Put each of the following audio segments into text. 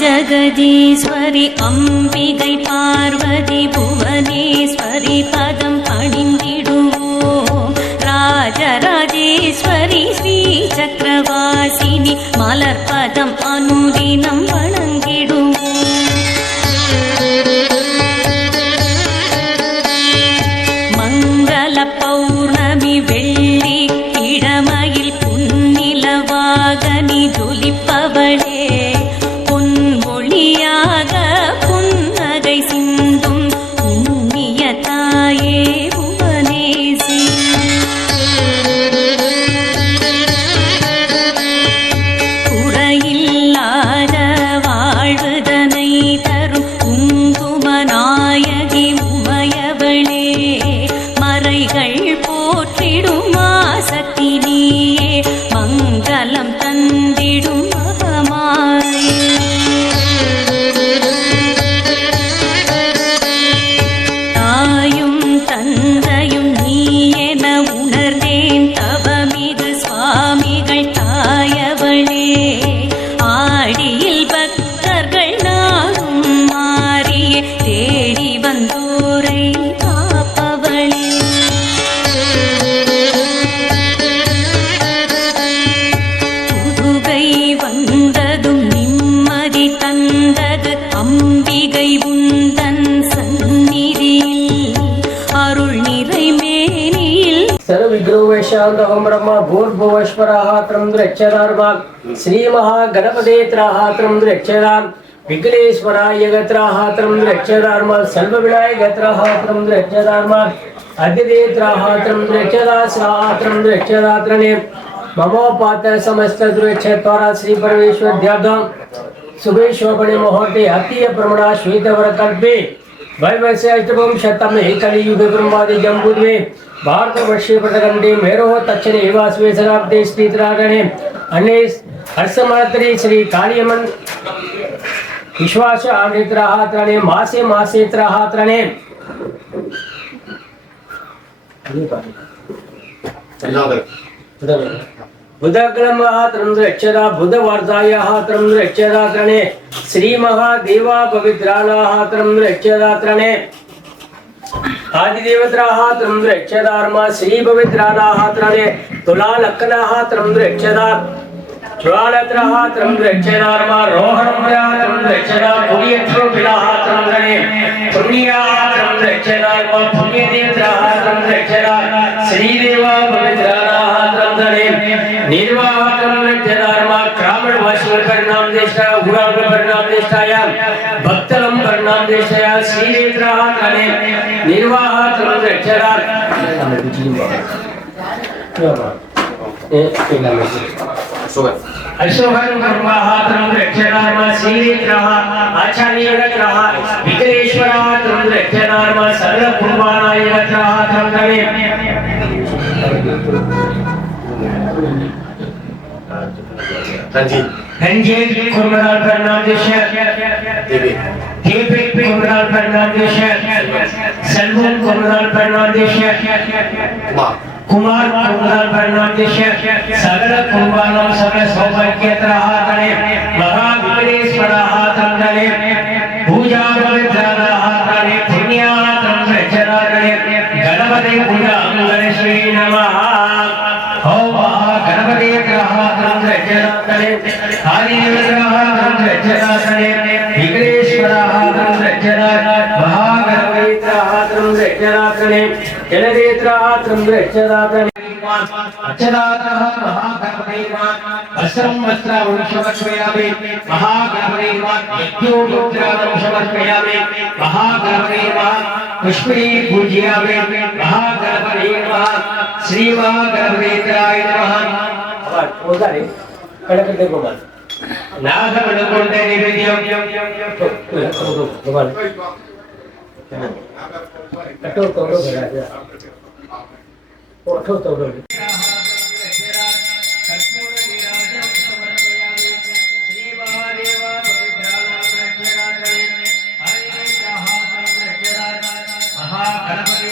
ஜகதீஸ்வரி அம்பிகை பார்வதி புவனேஸ்வரி பதம் பணிந்திடுவோம். ராஜராஜேஸ்வரி ஸ்ரீ சக்கரவாசினி மலர்பதம் அனுதினம் வணங்கிடுவோம். மங்கள பௌர்ணமி வெள்ளி கிழமையில் புன்னிலவாக நீ ஜொலிப்பவளே, புன்னகை சிந்தும் புண்ணிய தாயே புவனேசி. குறையில்லாத வாழ்வுதனை தரும் குங்குமநாயகி உமையவளே, மறைகள் போற்றிடும் ஆசக்தி நீயே, மங்களம் தந்திடும் மகமாயே. தந்தையும் நீ என உணர்ந்தேன் தவமிகு சுவாமிகள் தாயவளே, ஆடியில் பக்தர்கள் நாடும் மாறிய தேடி வந்தோரை காப்பவளே. புதுகை வந்ததும் நிம்மதி தந்தது அம்பிகை உந்தன் சந்நிதியில் அருள் நிறை மேனியில். सर्वविघ्नोपशान्तः ब्रह्म भूर्भुवस्वरः त्रयम्बकं श्री महागणपतेत्राः त्रयम्बकं विघ्नेश्वराय गत्राः त्रयम्बकं सर्वविनायकत्राः त्रयम्बकं अद्यतेत्राः त्रयम्बकं ममोपात समस्त द्वेषद्वारा श्री परमेश्वर ध्यान शुभेशोभने मुहूर्ते अतीय प्रमणा श्वेतवर कल्पे वैवस्य अष्टभम शतम कलियुग ब्रह्मादि जम्बुद्वे भारतवर्षे प्रथमते मेरो तक्षणे एवास्वे शताब्दे स्थितरागणे अन्ये हर्षमात्रे श्री कालियमन विश्वास आमित्राः त्रणे मासे मासे त्राः त्रणे बुधग्रमः त्रयम्बकं बुधवर्धायाः त्रयम्बकं त्रणे श्री महादेवा पवित्राणाः त्रयम्बकं त्रणे आदिदेवत्राः त्रयम्बकं श्री पवित्राणाः त्रणे तुला लग्नाः त्रयम्बकं ज्वालत्राः त्रयम्बकं रोहणमयाः त्रयम्बकं पुण्यत्रोपिलाः त्रयम्बकं पुण्याः त्रयम्बकं पुण्यदेवत्राः त्रयम्बकं श्रीदेवा पवित्राणाः त्रयम्बकं निर्वाह त्रयम्बकं क्रामण वासवल परिणाम देशा उड़ाल परिणाम देशाया भक्तलम परिणाम देशाया श्रीदेवत्राः त्रयम्बकं निर्वाह त्रयम्बकं अशोकन कर्मः त्रयम्बकं श्रीदेवत्राः आचार्यगत्राः विघ्नेश्वराः त्रयम्बकं सर्व कुर्बानायगत्राः त्रयम्बकं रंजीत कुर्बान परिणाम देशा देवी कुर्बान परिणाम देशा सलमान कुर्बान परिणाम देशा कुमार कुर्बान परिणाम देशा सगल कुर्बानों सगल सौभाग्यत्राः त्रणे महाविघ्नेश्वराः त्रयम्बकं पूजा पवित्राः त्रणे पुण्याः त्रयम्बकं गणपति पूजा गणेश्वरी नमः ओम गणपति ग्रह त्रयम्बकं आदिदेवत्राः त्रयम्बकं विघ्नेश्वराः त्रयम्बकं महागणपतित्राः त्रयम्बकं जलदेवत्राः त्रयम्बकं अक्षदातः महागणपतिर्वान् वस्त्रं वस्त्रावं समर्पयामि महागणपतिर्वान् यज्ञोपचारं समर्पयामि महागणपतिर्वान् पुष्पे पूजयामि महागणपतिर्वान् श्री महागणपतित्राय नमः ओदारे कड़कटे गोपाल नागमणकोण्डे निवेद्यं गोपाल कटो तोड़ो घरा ओठो तोड़ो महागणपति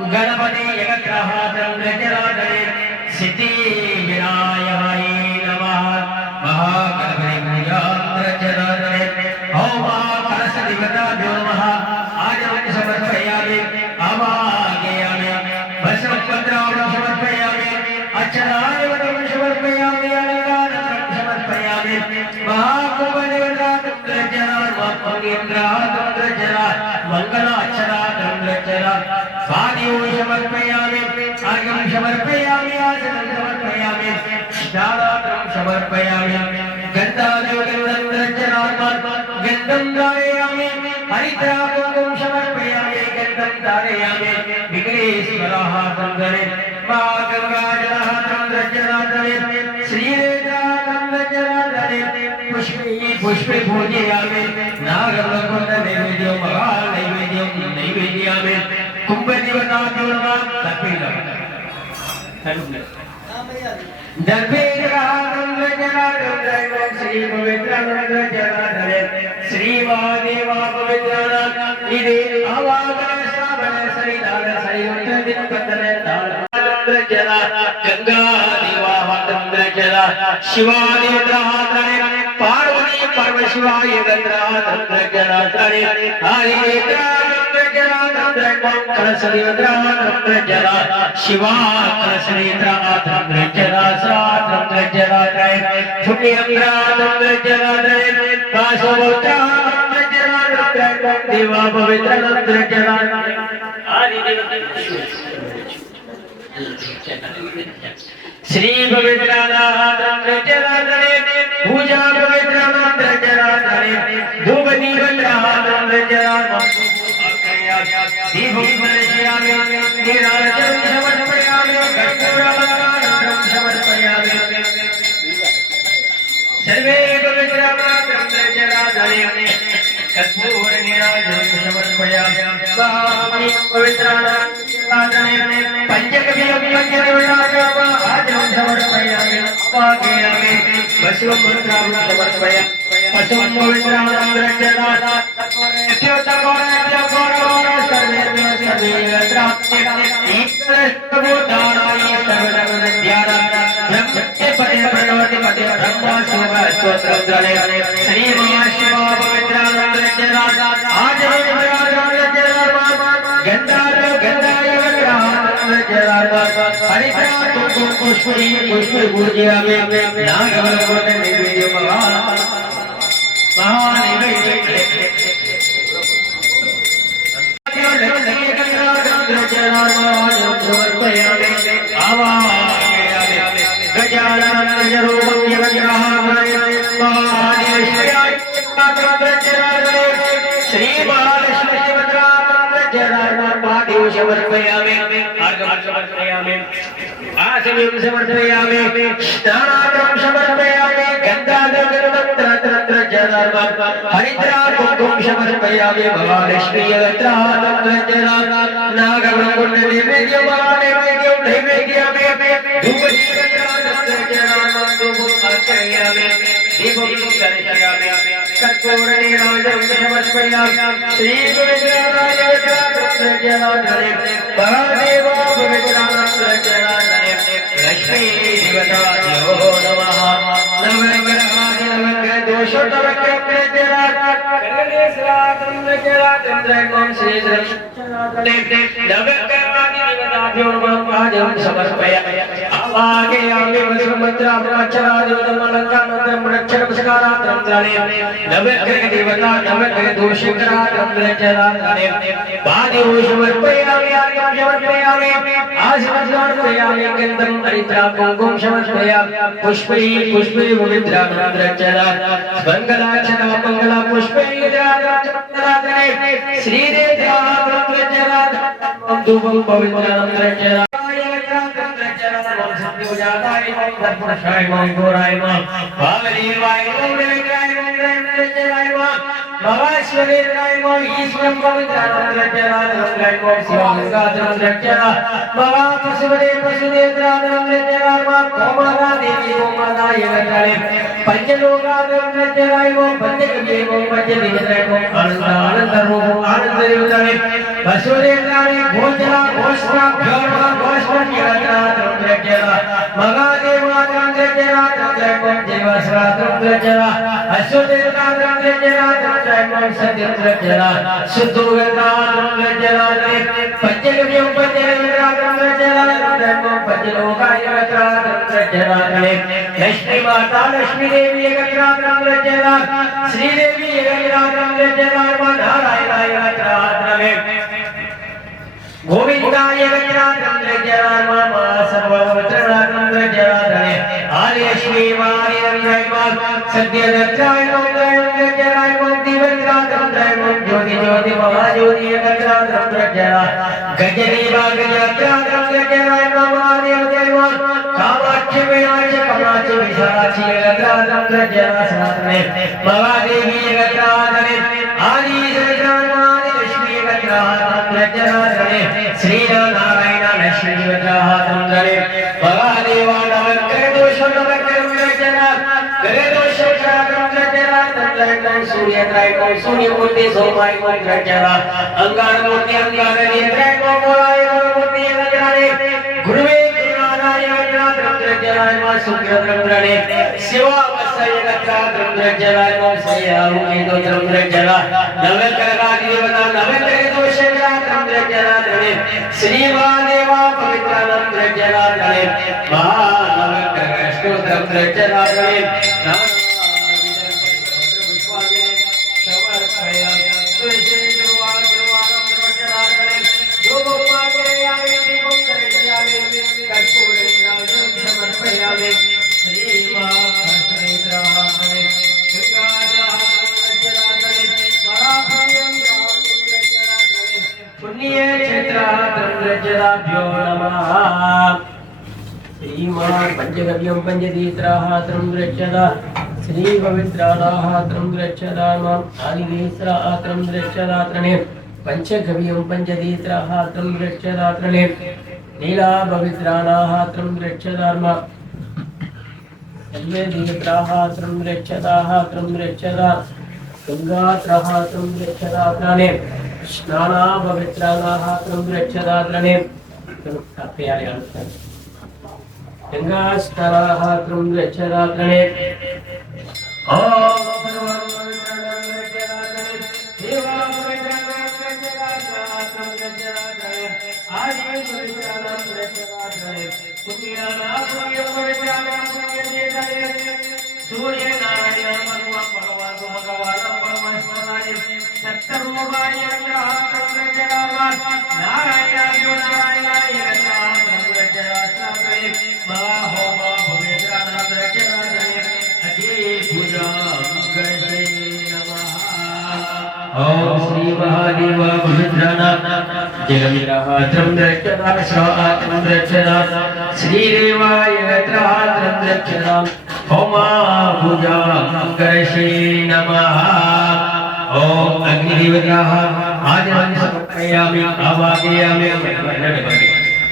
गणपति यगग्रहात्रं रचनादरे सिद्धि विनायकाय नमः महागणपति पूजां रचनादरे ओम महाकलशदेवताभ्यो नमः आजमन समर्पयामि अवागयामि भस्मपत्रां समर्पयामि अच्छरायवतं समर्पयामि अलङ्कारं समर्पयामि महाकुंभदेवतां रचनार्मपङ्गेन्द्रां रचना मंगलाक्षरां रचना स्वादियों समर्पयामि आर्घ्यं समर्पयामि आसनं समर्पयामि स्नानार्थं समर्पयामि गन्धादिवगन्धं रचनात्मन् गन्धं धारयामि हरिद्राकुङ्कुमं समर्पयामि गन्धं धारयामि विघ्नेश्वरः सन्दरे मा गङ्गाजलहं रचनादरे श्रीरेखां रचनादरे पुष्पे पूजयामि नागवल्कुण्ड नैवेद्यं महानैवेद्यं नैवेद्यामि कुम्भदेवताभ्यो नमः तर्पयामि दर्भेन्द्रहारं रचनादरे श्री पवित्रानंद जनादरे श्री महादेवा पवित्रानंद इदे आवागन श्रावण सरिदान सरियुक्त दिनपतने दान रचना गंगा देवावतं रचना शिवादेवताहातरे पार्वती परमेश्वराय गंगाधं रचनादरे हरिद्रां रचनादरे कलशदेवतां रचना शिवा कलशदेवतां रचना साधं रचनादरे पुण्यंगाधं रचनादरे वासवोत्तां रचनादरे देवा पवित्रं रचनादरे श्री पवित्रानां रचनादरे पूजा पवित्रानां रचनादरे धूप दीपत्रानां रचनादरे दीपं समर्पयामि नीराजनं समर्पयामि कर्पूरालङ्कारं समर्पयामि सर्वे पवित्रानां रचनादरे कर्पूरनीराजनं समर्पयामि स्वामी पवित्रानां रचनादरे पंचकव्यं आजनं समर्पयामि वागयामि भस्मं समर्पयामि पशुं पवित्रानां रचनादरे आसनं समर्पयामि स्नानार्थं समर्पयामि हरिद्राकुङ्कुमं समर्पयामि महालक्ष्मी नागवल्कुण्ड नैवेद्यं महानैवेद्यं नैवेद्यामि दीपं दर्शयामि कर्पूरनीराजनं समर्पयामि श्री महादेवा पवित्रानंद लक्ष्मी देवताभ्यो नमः नवग्रहादि नवग्रह दोषोत्तमग्रह देवताभ्यो नमः आजं समर्पयामि आवागयामि वसुमन्त्राक्षरादिवदं अलङ्कारं रक्षणपुष्कारात्रं नवग्रह देवता नवग्रह दोषकरात्रं रचनादरे बादिवो समर्पयामि आर्घ्यं समर्पयामि आसनं समर्पयामि गन्धं हरिद्रा कुङ्कुमं समर्पयामि पुष्पे पवित्रां रचना मंगलाक्षरा मंगला पुष्पे श्रीदेव्याः रचना धूपं पवित्रां रचना पंचलोकाग्रजरायो पंचकवियो पंचदिवसरायो आनंदरूपो आनंदरूपे वसुदेवराय भोजरा भोष्टा भ्योमा भोष्टा जगन्नाथरंजरा महादेवारंजरा तत्रैको देवसरारंजरा अश्वदेवरारंजरा तत्रैको सत्यरंजरा सुदुर्गनारंजरा पंचकवियो पंचदिवसरारंजरा तत्रैको पंचलोकाग्रजरा लक्ष्मी माता लक्ष्मी देवी एकत्रात्रंजरा श्री देवी एकत्रात्रंजरा नारायणाय एकत्रात्रमे गोविंदाय एकत्रात्रंजरा मामा सर्ववत्रनात्रंजरा आलक्ष्मी वाय रंजयमान सत्यदत्ताय रंजयमान दिवत्रात्रंजरा ज्योति ज्योति महाज्योति एकत्रात्रंजरा गजदेवा गजत्रात्रंजरा महादेव देवान कामाक्षी मीनाक्षी कमलाक्षी विशालाक्षी एकत्रात्रंजरा सनातने महादेवी एकत्रात्रने आदि सहस्रनामानि लक्ष्मी एकत्रात्रंजरा श्री नारायण लक्ष्मी एकत्रात्रंजरे महादेवा नमस्ते दोषो नमस्ते सूर्यमूर्ति सोमाय मंत्रजरा अंगारमूर्ति अंगारनेत्रैको मोरायमूर्ति अंगारे गुरुवे गुरुनारायण मंत्रजराय मा सुख्यद्रंद्रणे शिवावसय गत्राद्रंद्रजराय मा श्रेयाहुके दोद्रंद्रजरा नवकरगादि देवता नवकरे दोषग्राद्रंद्रजरा धणे श्रीवादेवा पवित्राद्रंद्रजरा धणे महानवकरष्टोद्रंद्रजरा धणे पंचगव्यं पंचदीत्राः त्रंद्रच्छदा श्री पवित्राणाः त्रंद्रच्छदा मां आदिवेश्वराः त्रंद्रच्छदा त्रणे पंचगव्यं पंचदीत्राः त्रंद्रच्छदा त्रणे लीला पवित्राणाः त्रंद्रच्छदा मां सर्वेदीत्राः त्रंद्रच्छदाः त्रंद्रच्छदा गंगात्राः त्रंद्रच्छदा त्रणे स्नाना पवित्राणाः त्रंद्रच्छदा त्रणे गंगास्ताराः त्रंद्रच्छदा त्रणे श्रीदेवाय त्रंद्रच्छदा होमा पूजा करशे नमः ओम अग्निदेवताः आजनं समर्पयामि आवाहयामि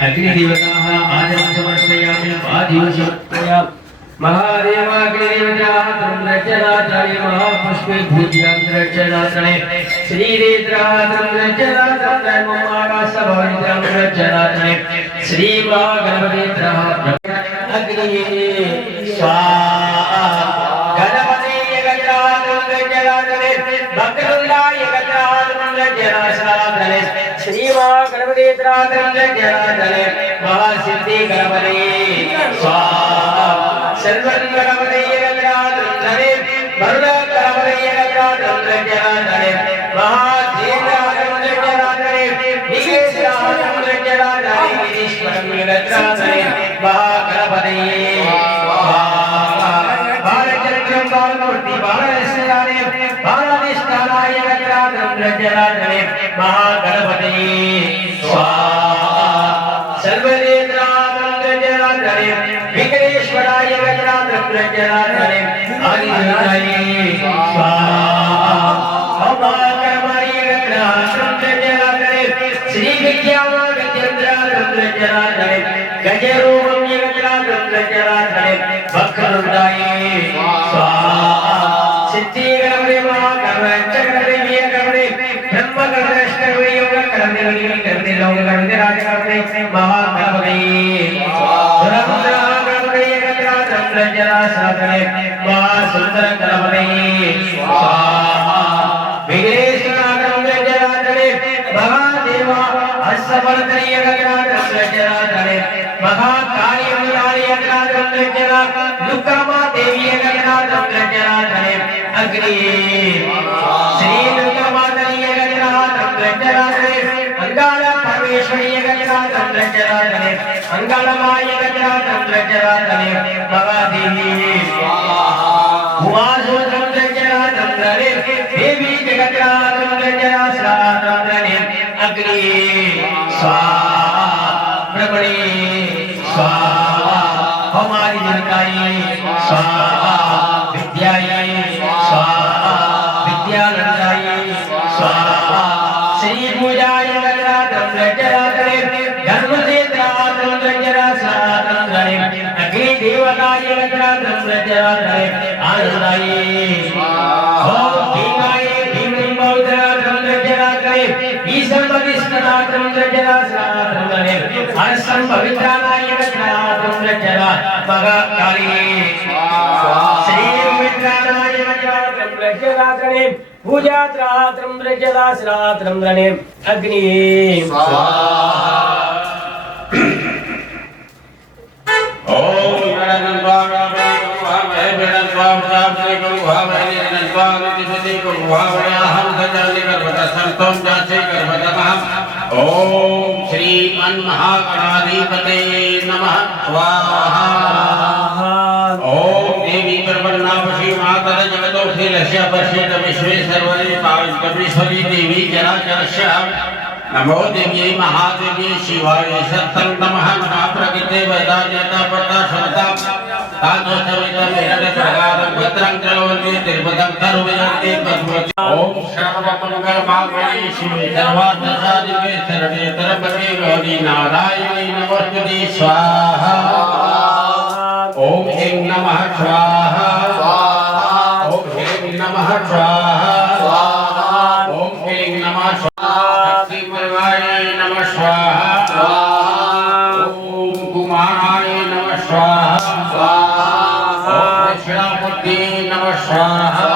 अग्निदेवताः आजनं समर्पयामि आदिवसमर्पयामि महादेवाग्निदेवताः त्रंद्रच्छदा त्रणे महापुष्पे पूज्यं त्रंद्रच्छदा त्रणे श्रीरेद्राः त्रंद्रच्छदा त्रणे ममाकाशभवनं त्रंद्रच्छदा त्रणे श्री महागणपतित्रः अग्नि स्वाहा गणपति एकत्राः त्रंद्रच्छदा त्रणे भक्तवृन्दाय एकत्राः त्रंद्रच्छदा त्रणे श्री महागणपतित्रः त्रंद्रच्छदा त्रणे महासिद्धि गणपति स्वाहा सर्वगणपति एकत्राः त्रंद्रच्छदा वरुण गणपति एकत्राः त्रंद्रच्छदा त्रणे महादेवः त्रंद्रच्छदा त्रणे विघ्नेश्वरः त्रंद्रच्छदा त्रणे विघ्नेश्वरं एकत्राः त्रणे महागणपति बालचन्द्रं बालमूर्ति बालनिष्ठाने बालाधिष्ठानाय एकत्राः त्रंद्रच्छदा त्रणे महागणपति स्वाहा सर्वनेत्राः त्रंद्रच्छदा त्रणे विघ्नेश्वराय एकत्राः त्रंद्रच्छदा त्रणे आदिदेवाय स्वाहा अमाकर्माय एकत्राः त्रंद्रच्छदा त्रणे श्री विद्यामा गजेन्द्र त्रंद्रच्छदा त्रणे गजरूपं एकत्राः त्रंद्रच्छदा त्रणे भक्तवृन्दाय स्वाहा गणपति महागणपति गणपति एकत्रात्रंजरा साधने महासुंदर गणपति स्वाहा विघ्नेश्वरात्रंजरा महादेव अस्सबलकरी एकत्रात्रंजरा महाकाली मुरारी एकत्रात्रंजरा दुर्गा देवी एकत्रात्रंजरा अग्नि श्री दुर्गा माता एकत्रात्रंजरा अंगाल परमेश्वरी एकत्रात्रंजरा अंगाल माई एकत्रात्रंजरा महादेवी उमासुत्रंजरा देवी जगत्रात्रंजरा सात्रंजरा अग्नि स्वाहा ब्रह्मणे स्वाहा हमारी जनकाई स्वाहा विद्याई स्वाहा विद्यानंदाई स्वाहा श्री पूजाय गणरात्रंजरा धर्म से त्रात्रंजरा सात्रंजरा अग्नि देवताय गणरात्रंजरा आनंदाई ओम भीमाय भीमं बौद्धात्रंजरा ईशं वरिष्ठनात्रंजरा सात्रंजरा हर्षं पवित्रानाय गणरात्रंजरा महाकाली श्री पवित्रानाय गणरात्रंजरा पूजा त्रात्रंजरा सात्रंजरा अग्नि स्वाहा ओम गणनाथ स्वाहा वेदन स्वाहा श्री गुरु स्वाहा निरंजन स्वाहा तिथि गुरु स्वाहा हम सजाने करवता संतों जाचे करवता ओम श्री मन महागणाधिपते नमः स्वाहा ओम देवी प्रबन्नावशी माता जगतो श्रीलक्ष्य पश्येत विश्वेश्वरी पावित्रेश्वरी देवी जराचरस्य नमो देवी महादेवी शिवाय सत्तं नमः नमः प्रकृते वेदान्यता पट्टा शब्दा तातो सविता मेरद प्रगादं भद्रं त्रवन्ति तिरुपतं सर्वजन्ति पद्मवती ओम सर्वमंगल मांगल्ये शिवे सर्वार्थसाधिके शरण्ये त्र्यंबके गौरी नारायणी नमोस्तुते स्वाहा ओम ह्रीं नमः स्वाहा ओम ह्रीं नमः स्वाहा ओम ह्रीं नमः स्वाहा नमः स्वाहा ओम कुमाराय नमः स्वाहा ओम दक्षिणामूर्ति नमः स्वाहा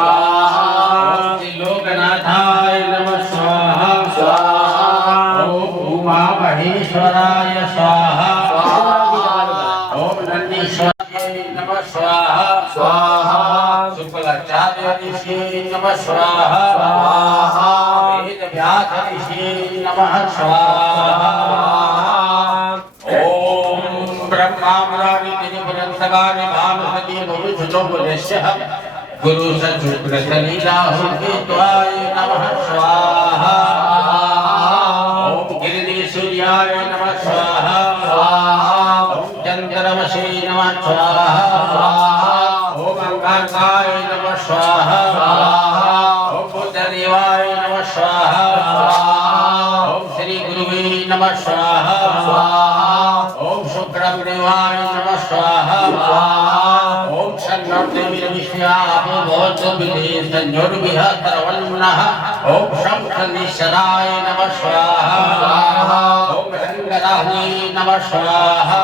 ओम त्रिलोकनाथाय नमः स्वाहा ओम उमा महेश्वराय स्वाहा ओम नंदीश्वराय नमः स्वाहा शुक्लाचार्य ऋषि नमः स्वाहा व्यास ऋषि नमः स्वाहा ओम ब्रह्मा मुरारी तिरुपरंतगारि भानुसति भविष्योपदेश्य गुरु सचुक्र सलीलाहुकेत्वाय नमः स्वाहा ओम गिरिधि सूर्याय नमः स्वाहा ओम चंद्रमसे नमः स्वाहा ओम अंगारकाय नमः स्वाहा ओम बुद्धदेवाय नमः स्वाहा ओम श्री गुरुवे नमः स्वाहा ओम शुक्रदेवाय नमः स्वाहा ओम शन्नोर्देवीरविष्णुयाः भवतुभिः संयोर्विहतरवन्नः ओम शंखनिश्चराय नमः स्वाहा ओम रंगराहुवे नमः स्वाहा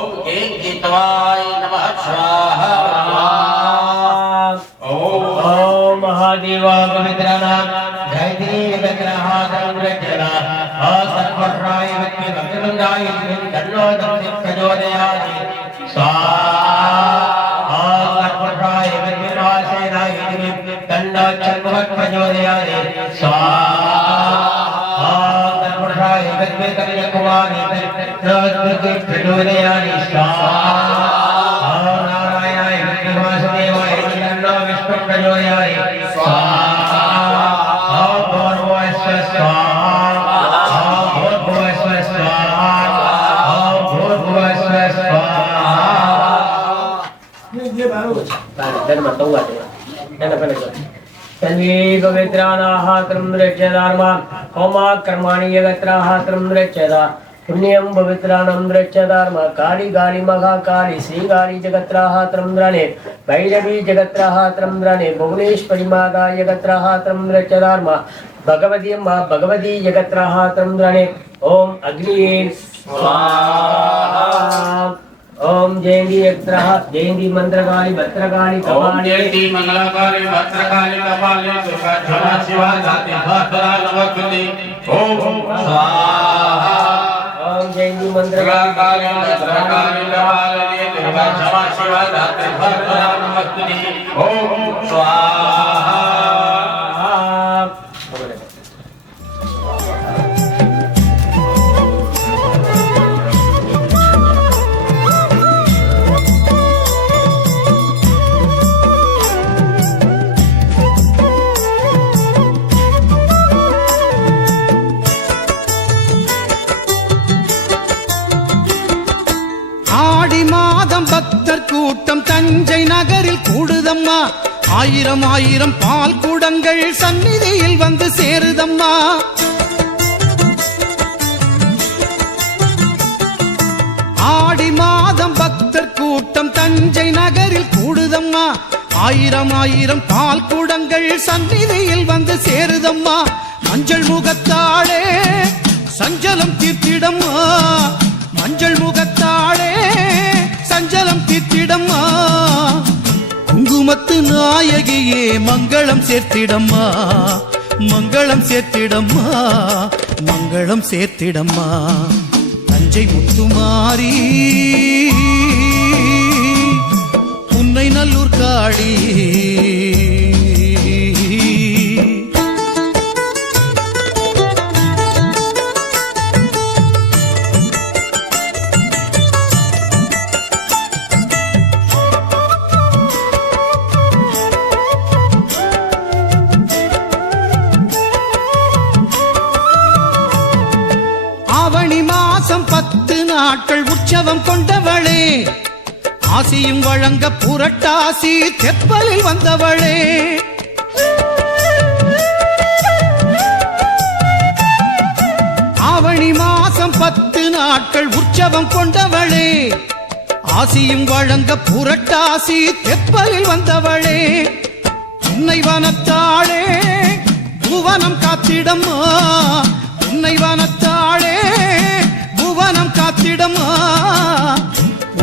ओम केतवाय नमः स्वाहा ओम महादेवा पवित्रनाम जयति विग्रहादंग्रजना असर्वराय विग्रहंगाय तन्नोदं प्रचोदयाति स्वाहा असर्वराय विग्रहासेनाय तन्नो चन्द्रवत् प्रचोदयाति स्वाहा असर्वराय विग्रहकुमारी तन्नो प्रचोदयाति स्वाहा नारायणाय विग्रहवासुदेवाय तन्नो विष्णु प्रचोदयाति स्वाहा भूर्भुवस्सुः स्वाहा भूर्भुवस्सुः स्वाहा भूर्भुवस्सुः स्वाहा ये बारो dan matuwa dan apa lagi Tanvi पवित्रानाः त्रम्रक्षदार्मा होमा कर्माणि यगत्राः त्रम्रक्षदा पुण्यं पवित्राणं द्रक्षदार्मा काली गाली महाकाली श्रीगाली जगत्राः त्रम्रणे भैरवी जगत्राः त्रम्रणे भुवनेश्वरी माता यगत्राः त्रम्रक्षदार्मा भगवती अम्मा भगवती जगत्राहात्रं द्रणे ओम अग्नि स्वाहा ओम जयंती यत्राह जयंती मंत्रकाली भद्रकाली कपाली जयंती मंगलकाली भद्रकाली कपाली दुर्गा क्षमा शिवा धात्री भद्रा नवकृति ओम स्वाहा ओम जयंती मंत्रकाली भद्रकाली कपाली दुर्गा क्षमा शिवा धात्री भद्रा नवकृति ओम स्वाहा பக்தர் கூட்டம் தஞ்சை நகரில் கூடுதம்மா ஆயிரம் ஆயிரம் பால் குடங்கள் சந்நிதியில் வந்து சேருதம்மா ஆடி மாதம் பக்தர் கூட்டம் தஞ்சை நகரில் கூடுதம்மா ஆயிரம் ஆயிரம் பால் குடங்கள் சந்நிதியில் வந்து சேருதம்மா மஞ்சள் முகத்தாளே சஞ்சலம் தீர்த்திடம்மா மஞ்சள் முகத்தாளே சஞ்சலம் தீர்த்திடம்மா குங்குமத்து நாயகியே மங்களம் சேர்த்திடம்மா மங்களம் சேர்த்திடம்மா மங்களம் சேர்த்திடம்மா தஞ்சை முத்துமாரி புன்னை நல்லூர் காளி நாட்கள் உற்சவம் கொண்டவளே ஆசியும் வழங்க புரட்டாசி தெப்பலில் வந்தவளே ஆவணி மாசம் 10 நாட்கள் உற்சவம் கொண்டவளே ஆசியும் வழங்க புரட்டாசி தெப்பலில் வந்தவளே உன்னை வனத்தாளே புவனம் காத்திடம்மா உன்னை வனத்தாளே புவனம் காத்திடம்மா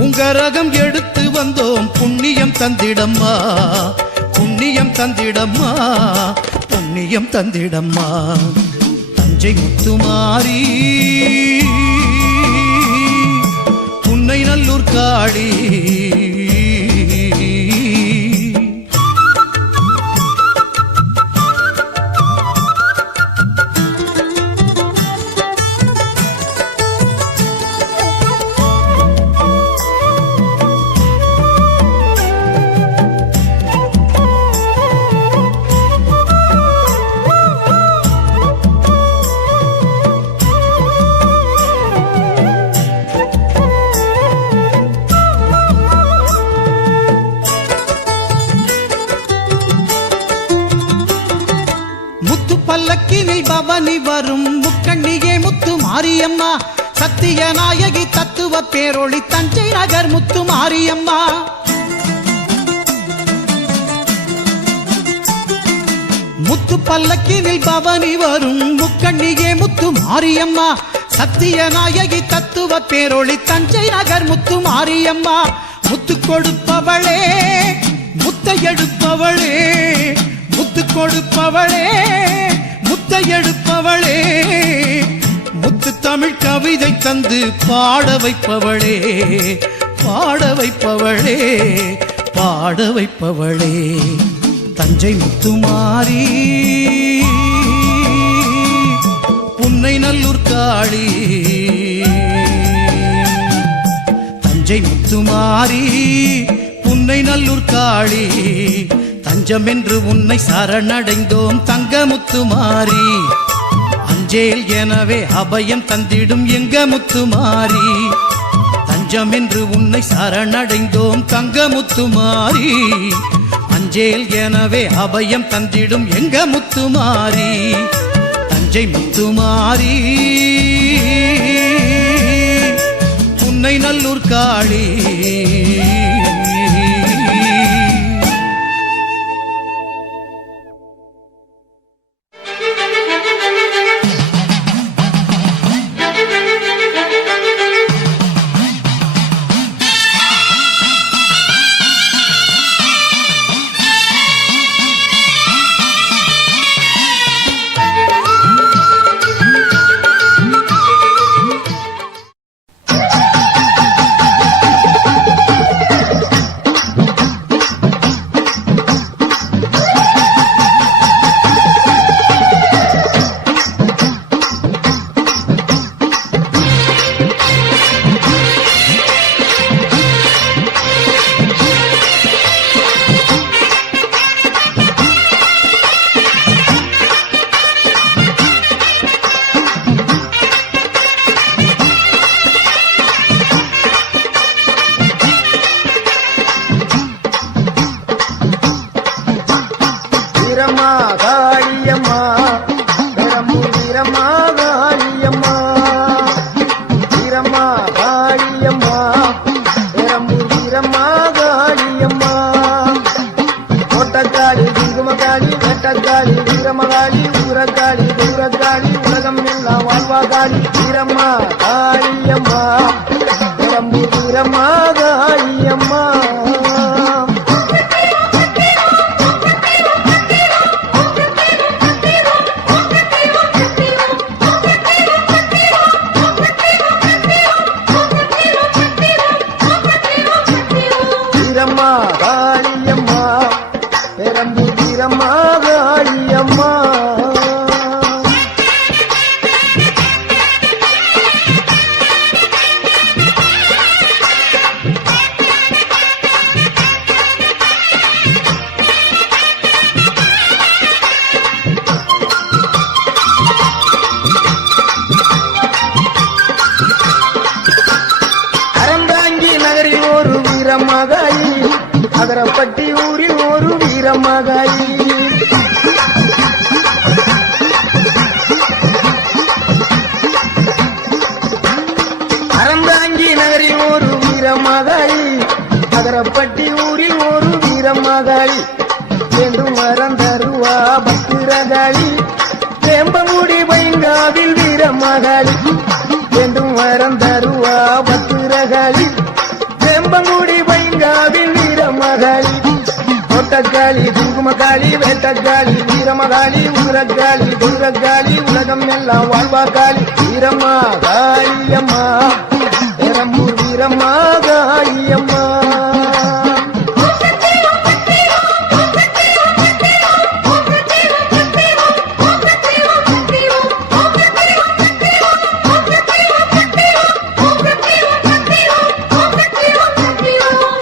உங்கரகம் எடுத்து வந்தோம் புண்ணியம் தந்திடம்மா புண்ணியம் தந்திடம்மா புண்ணியம் தந்திடம்மா தஞ்சை முத்துமாரி புன்னை நல்லூர் காளி பல்லக்கினில் பவனி வரும் முக்கண்ணியே முத்து மாரியம்மா சத்திய நாயகி தத்துவ பேரொளி தஞ்சை நகர் முத்து மாரியம்மா முத்து பல்லக்கினில் பவனி வரும் முக்கண்ணியே முத்து மாரியம்மா சத்திய நாயகி தத்துவ பேரொளி தஞ்சை நகர் முத்து மாரியம்மா முத்து கொடுப்பவளே முத்தை எடுப்பவளே முத்து கொடுப்பவளே முத்தை எடுப்பவளே முத்து தமிழ் கவிதை தந்து பாட வைப்பவளே பாட வைப்பவளே பாட வைப்பவளே தஞ்சை முத்துமாரி புன்னை நல்லூர் காளி தஞ்சை முத்துமாரி புன்னை நல்லூர் காளி தஞ்சம் என்று உன்னை சரணடைந்தோம் தங்க முத்துமாரி அஞ்சேல் எனவே அபயம் தந்திடும் எங்க முத்துமாரி தஞ்சம் என்று உன்னை சரணடைந்தோம் தங்க முத்துமாரி அஞ்சேல் எனவே அபயம் தந்திடும் எங்க முத்துமாரி தஞ்சை முத்துமாரி புன்னை நல்லூர் காளி வீரக்காளி வீரமகாளி ஊரக்காளி தூரக்காளி உலகம் எல்லாம் வாழ்வாகாளி வீரம்மா காளியம்மா பெரம்பூர் வீரம்மா காளியம்மா வீரம்மா காளியம்மா பெரம்பூர் வீரம்மா காளியம்மா அறந்தாங்கி நகரில் ஒரு வீரமகாளி அகரப்பட்டி ஊரில் ஒரு வீரமகாளி அறந்தாங்கி நகரில் ஒரு வீரமகாளி அகரப்பட்டி ஊரில் ஒரு வீரமகாளி வேண்டும் வரம் தருவா பத்திரகாளி வேம்பமுடி பைங்காவில் வீரமகாளி வேண்டும் வரம் தருவா பத்திரகாளி வேம்பங்குடி பைங்காவில் வீரமகாளி கோட்டக்காளி குங்குமக்காளி வேட்டக்காளி வீரமகாளி ஊரக்காளி தூரக்காளி உலகம் எல்லாம் வாழ்வாக்காளி வீரம்மா காளியம்மா பெரம்பூர் வீரம்மா காளியம்மா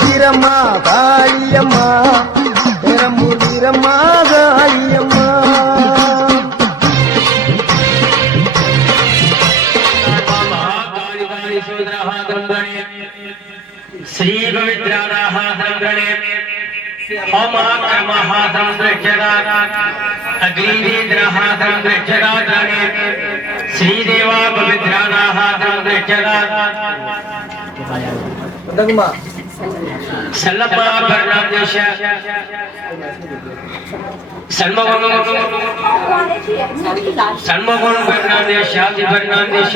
வீரம்மா காளியம்மா பெரம்பூர் வீரம்மா காளியம்மா श्री पवित्रानाः संगणे होमाक्रमः संरक्षणात् अग्निवेद्रः संरक्षणात् श्रीदेवा पवित्रानाः संरक्षणात् सल्लप्पा भरणादेश सन्मोहन भरणादेश शादी भरणादेश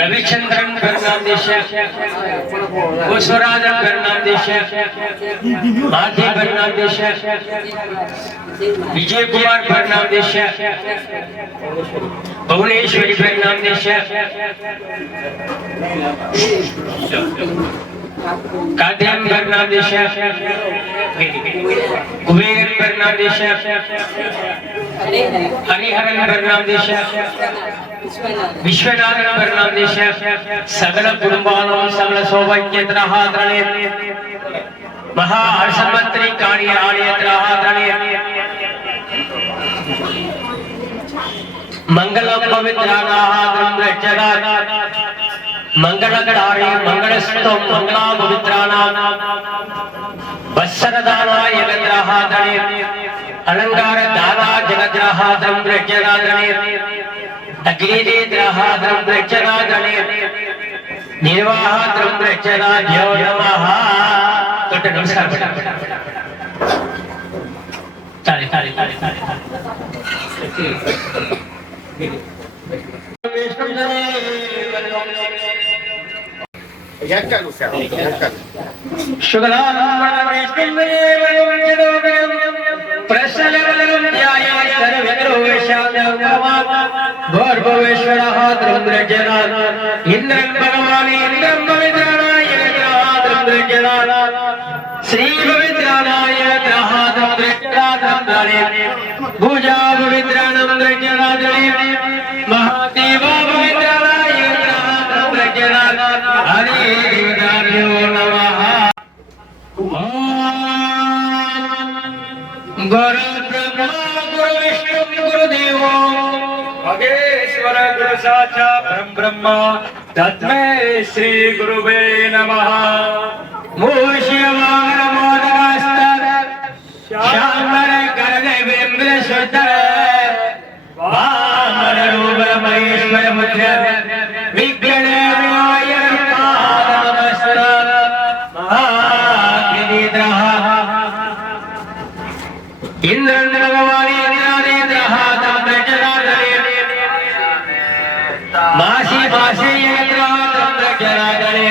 रविचंद्रन भरणादेश पुष्पराजन भरणादेश माधी भरणादेश विजय कुमार भरणादेश भुवनेश्वरी भरणादेश काद्यम भरणादेश कुबेर भरणादेश हरिहरन भरणादेश विश्वनाथन भरणादेश सकल कुटुंबानां सकल सौभाग्यत्राः तृणे महा हर्षमंत्री कार्य आर्यत्राः तृणे मंगलम पवित्रानाः तृणरक्षणात् मंगलकराळे मंगलस्तोम मंगला पवित्रानां वत्सरदानाय यगत्राः तृणे अलंकार दाना जगत्राः तृणरक्षणात् अग्निदेद्राः तृणरक्षणात् निर्वाह तृणरक्षणाभ्यो नमः नमस्कार ताली ताली ताली ताली भोर्भवेश्वरः तृणरक्षणात् इन्द्रं भगवान् इन्द्रं पवित्राणाय तृणरक्षणात् श्री पवित्राणाय तृणरक्षणात् भुजा पवित्राणां तृणरक्षणात् महादेवा पवित्राणाय तृणरक्षणात् हरि देवताभ्यो नमः गुरु ब्रह्मा गुरु विष्णु गुरुदेवो महेश्वर गुरु साक्षात् परब्रह्म तस्मै श्री गुरुवे नमः मूष्यवाहन मोदकास्तर श्यामर करदेवेन्द्र सुतर वामन रूप महेश्वर मुद्र विघ्न विनायक पाद नमस्कार महाग्निद्रः इंद्रन भगवानी इंद्रादेन्द्रहातं प्रजनादले मासी मासी इंद्रहातं प्रजनादले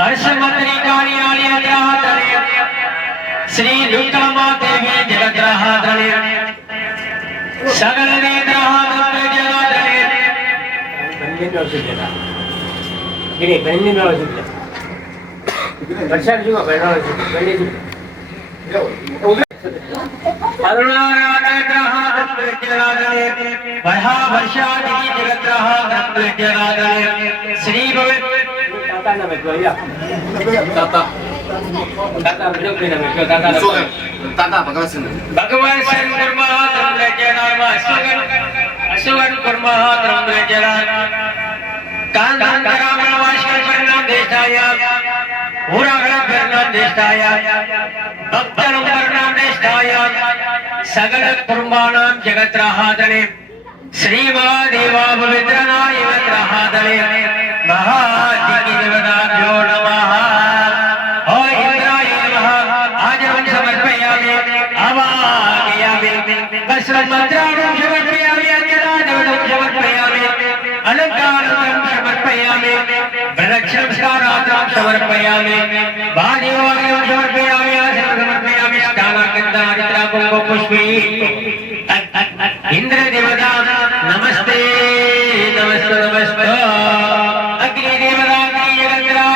हर्षमत्री कालियाली इंद्रहादले श्री दुर्गा देवी जगद्रहादले सकल इंद्रहातं प्रजनादले ini benih melalui juga. Bersih juga benih juga. Shri भगवान अशोकन सकल कुर्बाणां जगद्रहादले श्री महादेवा पवित्रनाय वज्रहादले महादिग्गजदेवताभ्यो नमः ओ इंद्राय नमः आजनं समर्पयामि अवागयामि वस्त्रमन्त्राणं समर्पयामि अर्घ्यदानं समर्पयामि अलङ्कारं समर्पयामि प्रदक्षिणस्कारार्थं समर्पयामि वादिवागं समर्पयामि आसनं समर्पयामि स्नानागन्धारिद्रा कुङ्कुमपुष्पी इंद्र देवता नमस्ते नमस्ते नमस्ते अग्नि देवता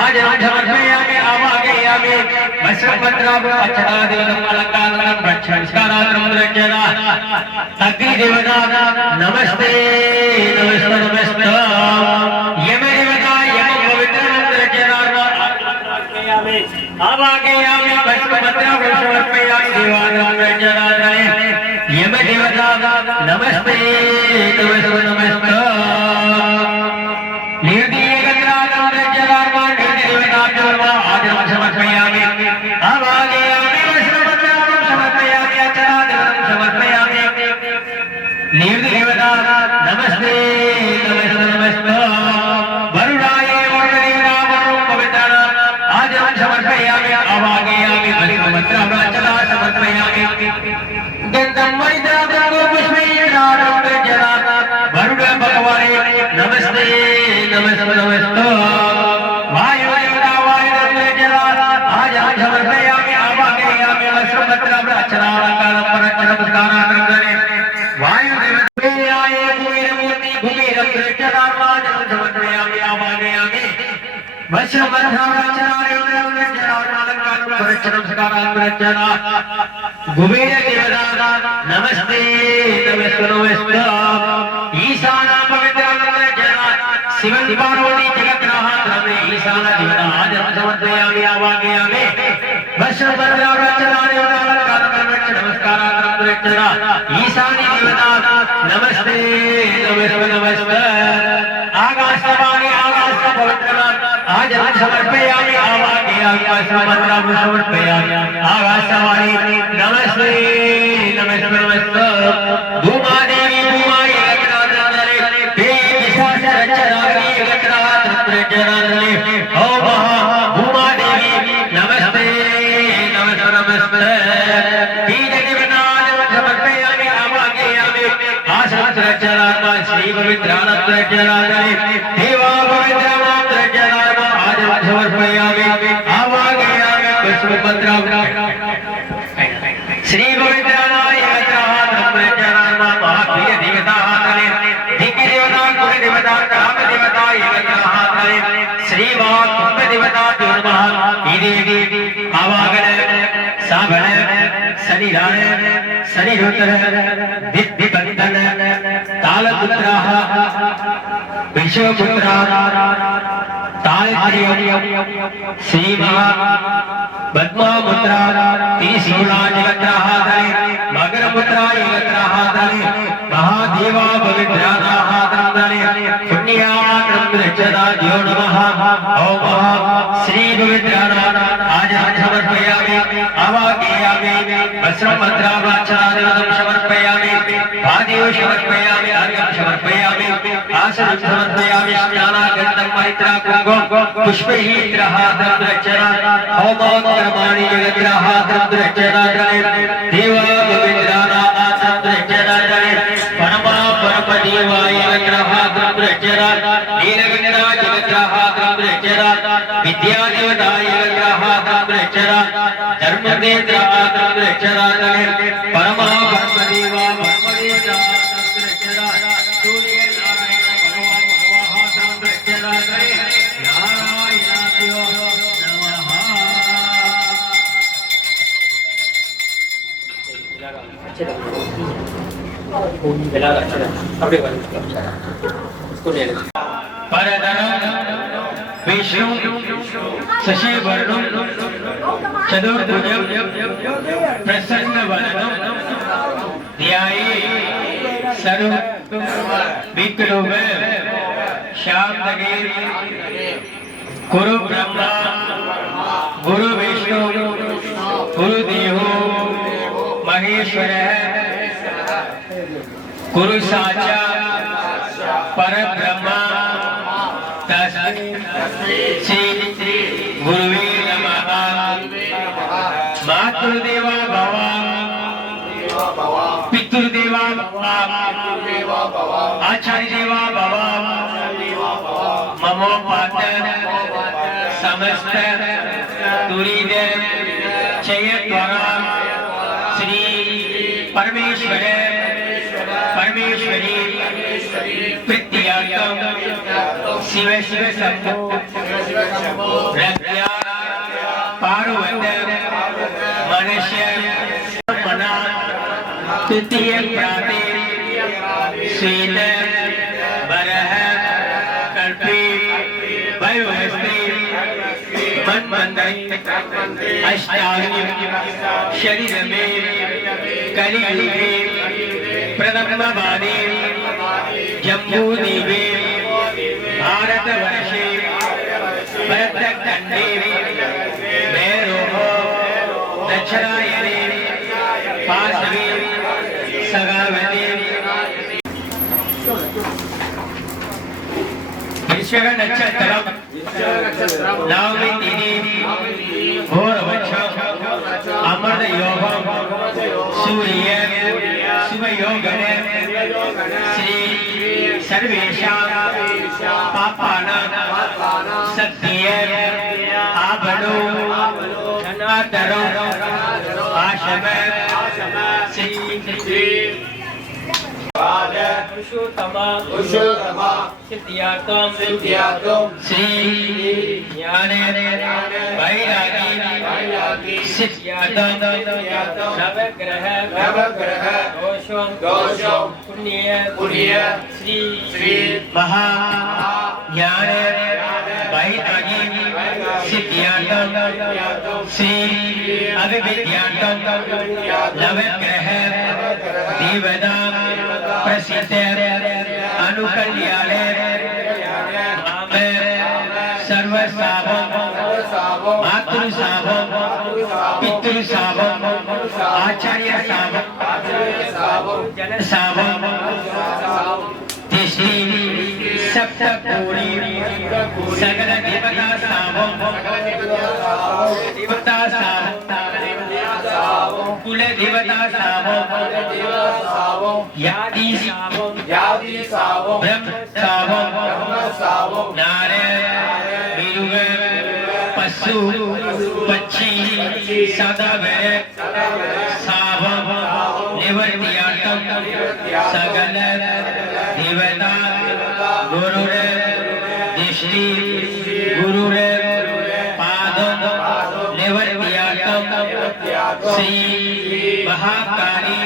आज समर्पयामि आवाहयामि वस्त्रपत्राभ्यो अक्षतादेवतम् अलङ्कारं प्रक्षणस्कारार्थं रचना अग्नि देवता नमस्ते नमस्ते नमस्ते यम देवता यम पवित्रं रचनार्पयामि आवाहयामि वस्त्रपत्राभ्यो समर्पयामि देवानां रचनार्पयामि यम देवता नमस्ते नमस्ते नमस्ते समर्पयामि आवाहयामि वस्त्रपत्राभ्यो समर्पयामि अक्षतादेवतं समर्पयामि निर्देवता नमस्ते नमस्ते नमस्ते वरुणाय वरुणदेवता वरुण पवित्रना आजनं समर्पयामि आवाहयामि वस्त्रपत्राभ्यो समर्पयामि गन्धं मैत्राभ्यो पुष्पैरारं प्रजना वरुण भगवाने नमस्ते नमस्ते नमस्ते वायुदेवता वायुदेवं प्रजना आजनं समर्पयामि आवाहयामि वस्त्रपत्राभ्यो अर्चनालङ्कारं परक्षणस्कारार्थं वायुदेवताय भूमिरमूर्ति भूमिरं प्रजनार्वाजनं समर्पयामि आवाहयामि नमस्ते नमस्ते नमस्ते ईशाना पवित्र शिव पार्वती जगद्रहादले ईशाना देवता आजनं समर्पयामि आवाहयामि ईशानी देवता नमस्ते नमस्ते नमस्ते आकाशवाणी आकाश पवित्र आज समर्पयामि आवाहयामि वस्त्रपत्राभ्यो समर्पयामि आकाशवाणी नमस्ते नमस्ते नमस्ते भूमादेवी भूमाय गत्रादले देवी विशालरचनाग्नि गत्रादले ओ महा भूमादेवी नमस्ते नमस्ते नमस्ते समर्पयामि आवाहयामि आसनरचनात्मा श्री पवित्रानंदरचनादले देवा पवित्रानां समर्पयामि आवाहयामि पुष्पपत्राभ्यो श्री पवित्रनाय वज्रहातं महावीर देवताहातले दिग्देवता कुलदेवता कामदेवता वज्रहातले श्री वाकुंभ देवता नमः देवी आवाहन साभन शनिराय शनिरुद्र दिव्यबंधन तालपुत्राः विश्वपुत्राः श्री पद्मापुत्रा त्रिशूला जगद्रहादले मकरपुत्रा जगद्रहादले महादेवा पवित्रानाहादले पुण्यात्मं रक्षता यो नमः ओम श्री पवित्राना आजनं समर्पयामि आवाहयामि वस्त्रपत्राभ्यो समर्पयामि पादयोः समर्पयामि अर्घ्यं समर्पयामि आसनं समर्पयामि स्नानागन्धं परित्रा पुष्पैः रचना होमोक्रमाणि जगद्रचना देवा गोविंद्राना रचना परमा परम देवाय रचना नीलकंठा जगद्रचना विद्या देवताय रचना धर्मनेत्र रचना परमा परम देवा विष्णु शशि वर्णम चतुर्भुजम प्रसन्न वदनम ध्याये सर्व विक्रम शांतगे गुरु ब्रह्मा गुरु विष्णु गुरु देवो महेश्वर गुरु साक्षात् परब्रह्म श्री गुरुवे नमः। मातृदेवा भव पितृदेवा भव आचार्य देवा भव ममोपात समस्त दुरीद चयत्वरा श्री परमेश्वर परमेश्वरी प्रीत्यार्थम शिव शिव शंभो प्रज्ञा पार्वत मनुष्य मना तृतीय प्राते श्वेत बरह कल्पे वयोस्ते मनमंत्री अष्टांगी शरीर में कलियुगे प्रथम वादे जम्बूद्वीपे भारतवर्षे भरतखंडे मेरोः दक्षिणायने पार्श्वे सगावने वृश्चिक नक्षत्रम नवमी तिथि भोरवृक्षम अमृत योगम सूर्य शुभ योगने श्री सर्वेषां पापानां सत्य आभणो धनाधरो आशम श्री पुरुषोत्तमा सिद्ध्यार्थम श्री ज्ञान वैरागी सिद्ध्यार्थम नवग्रह दोषों पुण्य श्री महा ज्ञान वैरागी सिद्ध्यार्थम श्री अविद्यार्थम नवग्रह देवता प्रसिद्ध अनुकल्याणे सर्वसाभम मातृसाभम पितृसाभम आचार्य साभम जनसाभम तिष्ठि सप्तकोटि सकल देवता साभम देवता साभम कुल देवता साभम यादि साभम ब्रह्म साभम नारायण मृग पशु पक्षी सदावर साभम निवर्त्यार्थम सकल देवता गुरुर दृष्टि गुरुर पादम निवर्त्यार्थम श्री महाकाली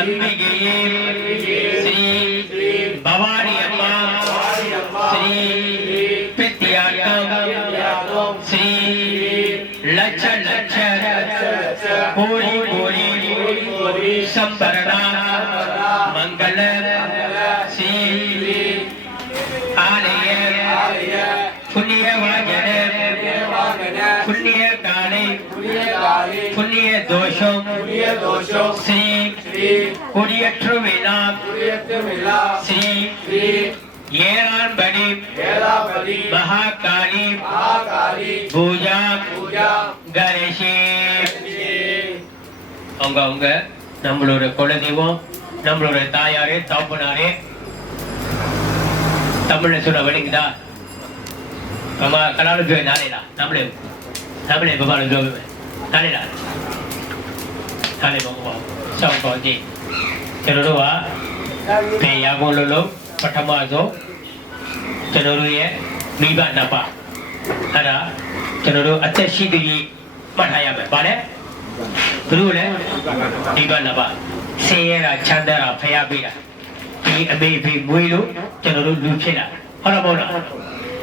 अंबिके श्री भवानी अम्मा श्री प्रीत्यार्थम श्री लक्ष कोरी संवरणा मंगल श्री आलय पुण्य वाजन पुण्य काले पुण्य दोषों श्री कुरियट्रुविना श्री ஏழாம்படி महाकाली पूजा கணேஷே அவங்க நம்மளோட குலதெய்வம் நம்மளோட தாயாரே தகப்பனாரே தமிழ்ல சொல்ல வழிக்குதா நம்ம கலாலும் ஜோய் நாளைடா நம்மளே பகவான் ஜோய் நாளைடா நாளை பகவான் xong có gì cho nó đúng á thì nhà con luôn luôn bắt thăm vào số cho nó đúng á đi bạn nào bà hay đó cho nó đúng अच्छे सी đi bắt hay à bà đấy đúng đấy đi bạn nào bà xe là chăn đà là phải bị à bị mùi luôn cho nó đúng luôn thế nào họ là bao nào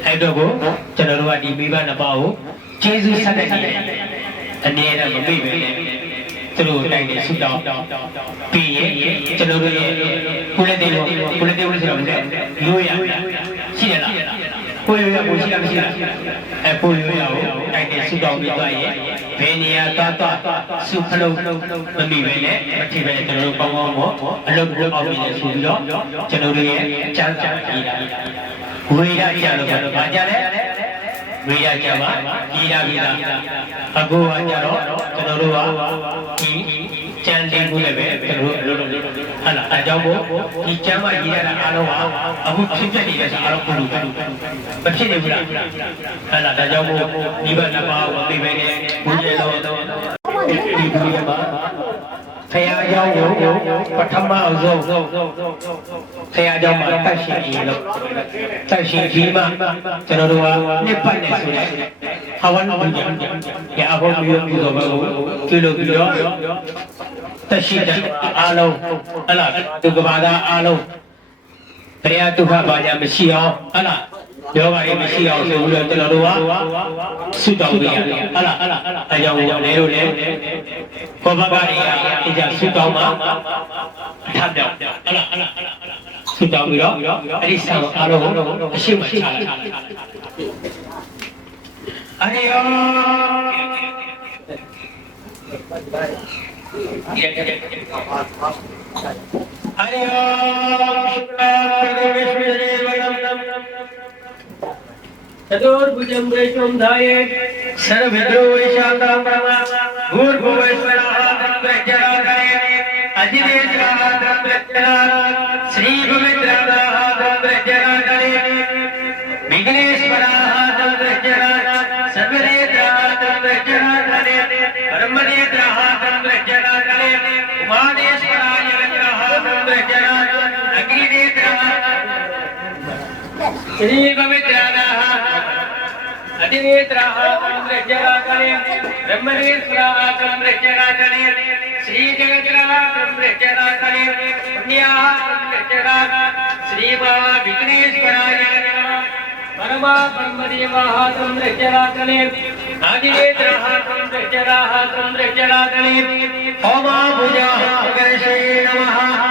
hay đâu bố cho nó đúng đi bị bạn nào bà hú chế du sát này anh nghe là bị về từ đây để xuất đạo vì cho nó kuledev sudah bukan loya sih lah koyo bố sih koyo đây để xuất đạo gitu aja venia tata supalo mami vene mati vene cho nó bao ngô alog ao vene sudah cho nó chal ira wira chalo aja deh wira chama ira vira aku aja cho nó chăn đi mua lại về à cháu bố đi chăm mà đi ra là alo à bố xin cho đi ra sao alo bố bác sĩ đi ra là cháu bố đi bên là bao đi về đây bố về đâu đi về mà thầy à cháu bố bắt thăm mà ở đâu thầy à cháu mà ta xin gì mà cho nó đâu nếp pan này xuống hawan ya apa beliau juga baru kilo tashidah alo ala tu kepada alo pria tu banyak mesiau ala jawab ini mesiau sebelum terlalu sudah dia ala ajau lero kau bagari ijaz sudah mah tham dah ala sudah biro hari sang alo asyik Ayo. चतुर्भुजं वैष्णवं ध्याये सर्वभद्रो वैशाखं ब्रह्मा भूर्भुवस्वराहं प्रज्वलाये अजितेन्द्राहं प्रज्वलाये श्रीभुवन्द्राहं प्रज्वलाये विघ्नेश्वराहं प्रज्वलाये सर्वनेत्राहं प्रज्वलाये ब्रह्मनेत्राहं प्रज्वलाये उमादेश्वराय विग्रहं प्रज्वलाये अग्निनेत्राहं श्रीभुवन्द्राहं अधिनेत्राः ब्रह्मनेत्राः ब्रह्मनेत्राः श्रीजगत्राः पुण्याः श्रीमा विघ्नेश्वराय परमा ब्रह्मदेवाः अधिनेत्राः होमा पूजा गणेशाय नमः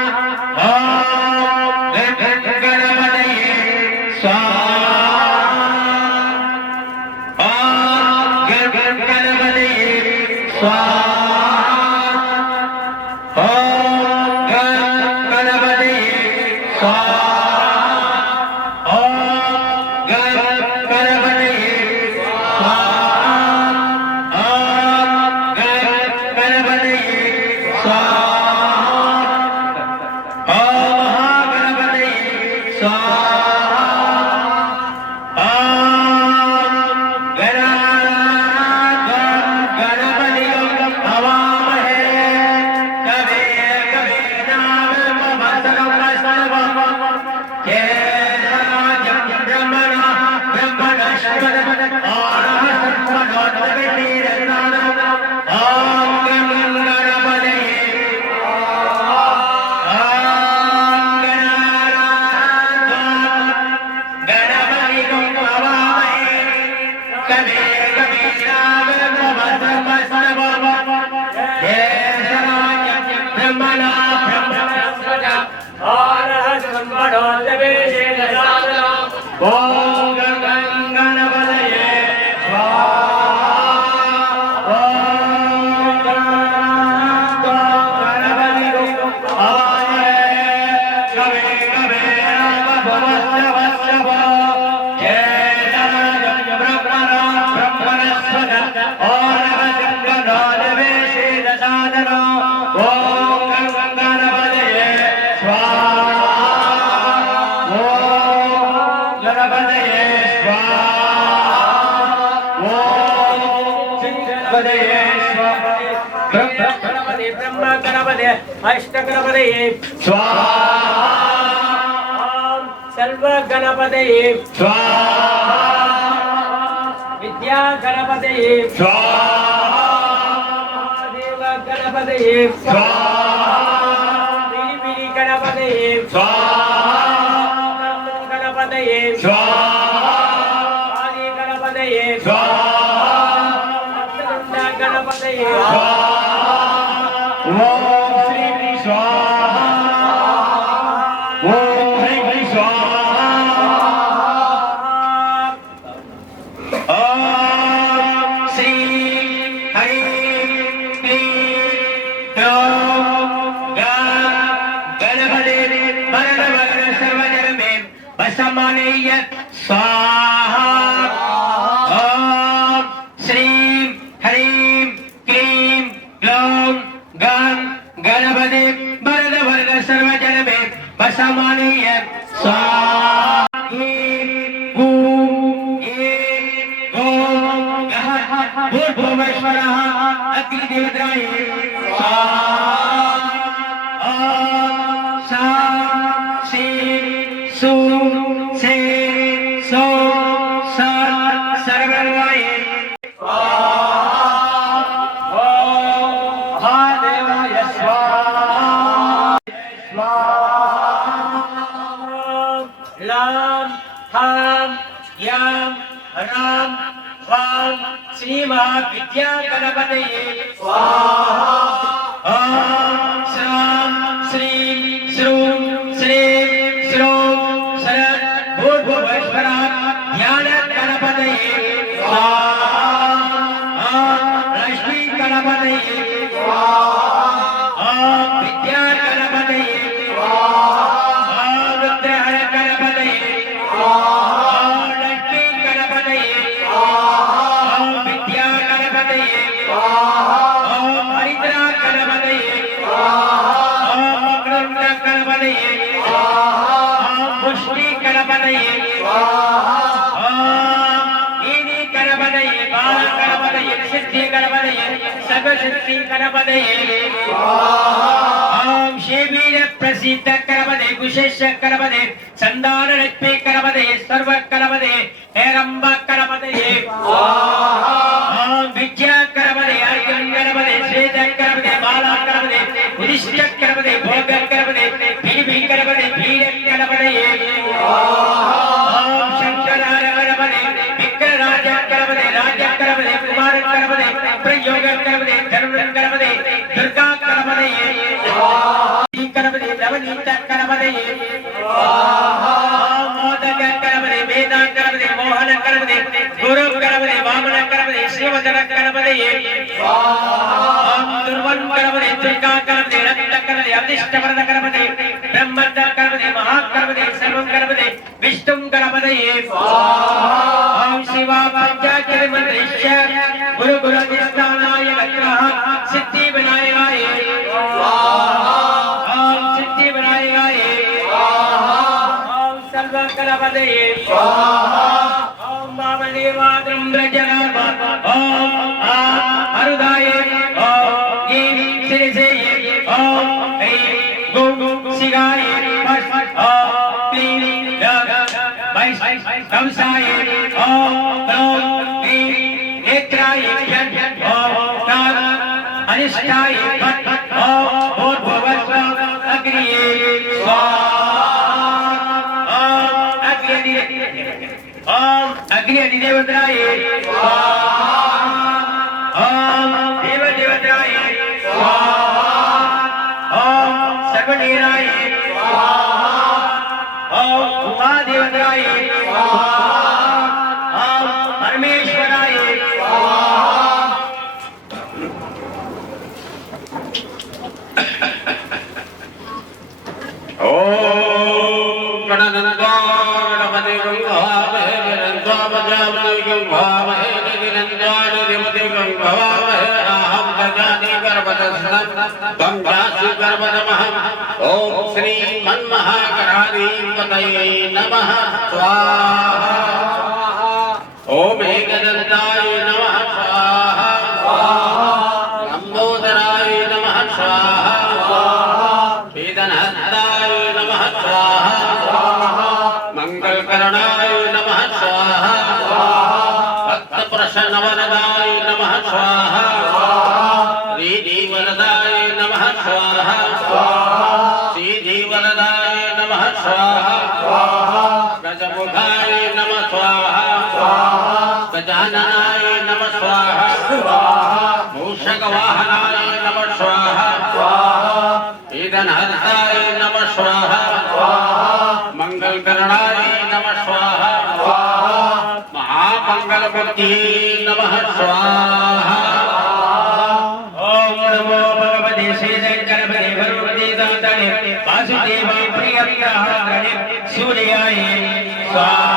गणपतये स्वाहा गणपति ब्रह्म गणपति अष्ट गणपति स्वाहा सर्व गणपति स्वाहा विद्या गणपति स्वाहा देव गणपति स्वाहा बिरी गणपति स्वाहा गणपति स्वाहा आदि गणपति स्वाहा गणपति ओम श्री स्वाहा ओम ह्रीं स्वाहा ओम श्री हरिं क्लीं क्लौं गणपते वरद सर्वजनमे वसमानेय स्वाहा ओम श्रीं हरिं क्लीं ग्लौं गणपते वरद सर्वजनमे वसमानेय स्वाहा भूर्भुवस्वरः अग्निदेवताय स्वाहा सा सु से सो सर्ववाय स्वाहा महादेवाय स्वाहा लाम हाम याम राम वाम श्री महाविद्या गणपति स्वाहा ओम श्राम श्रीं श्रूं श्रीं श्रूं शरद भूर्भुवस्वरः ध्यान गणपतये स्वाहा ओम लक्ष्मी गणपतये स्वाहा ओम विद्या गणपतये स्वाहा ओम रुद्रहर गणपतये स्वाहा ओम लक्ष्मी गणपतये ओम विद्या गणपतये ओम हरिद्रा गणपतये ओम मकरंद गणपतये ओम पुष्टि गणपतये ओम ईनि गणपतये बाल गणपतये सिद्धि गणपतये सर्वसिद्धि गणपतये ओम शिवीर प्रसिद्ध गणपतये कुशेश गणपतये संदान लक्ष्मी गणपतये सर्व गणपतये हेरंब गणपतये ओम विद्या गणपतये अर्जुन गणपतये श्वेत गणपतये बाला गणपतये उदिष्ट गणपतये भोग गणपतये भीम गणपतये भीर गणपतये ओम शंकराय गणपतये विक्रराज गणपतये राज गणपतये कुमार गणपतये प्रयोग गणपतये धर्म गणपतये दुर्गा गणपतये गणपतये नवनीत गणपतये मोदक गणपतये वेदा गणपतये मोहन गणपतये गुरु गणपतये वामन गणपतये शिवधर गणपतये ओम दुर्वन गणपतये दुर्गा गणपतये रक्त गणपतये अदिष्ट वरद गणपतये ब्रह्मद गणपतये महागणपतये सर्वं गणपतये विष्णु गणपतये ओम शिवा पंचाक्षरी मंत्रिश्च गुरु गुरु अधिष्ठानाय वक्रः सिद्धि विनायकाय ओम सिद्धि विनायकाय ओम सर्व गणपतये ओम वामदेवाद्रं व्रजनाम ओम अरुदाय ओम गिरि शिरसे ओम ऐं गुं शिगाय ओम क्लीं कंसाय ओम क्लौं क्लीं नेत्राय ओम काल अनिष्टाय ओम भूर्भुवस्वः अग्निये स्वाहा ओम अग्नि अधिदेवताय स्वाहा ओम देवदेवताय स्वाहा ओम सगुणेराय स्वाहा ओम उमादेवताय स्वाहा ओम परमेश्वराय स्वाहा ओम गणनंदा गणपति गंगावहे गणनंदा बजावति गंगावहे गणनंदा देवति गंगावहे अहं गजानि गर्भदस्नं गंगासि गर्भनमः ओम श्री मन्महागणाधिपतये नमः स्वाहा ओम एकदन्ताय नमः स्वाहा वर्षनवरदाय नमः स्वाहा श्रीजीवरदाय नमः स्वाहा श्रीजीवरदाय नमः स्वाहा गजमुखाय नमः स्वाहा गजाननाय नमः स्वाहा मूषकवाहनाय नमः स्वाहा ईदनहर्ताय नमः स्वाहा मंगलकरणाय नमः स्वाहा महामंगलमूर्तिये नमः स्वाहा। ओम नमो भगवते श्रीशंकरपते भगवते दातने वासुदेवाय प्रियप्रियहारणे सूर्याय स्वाहा।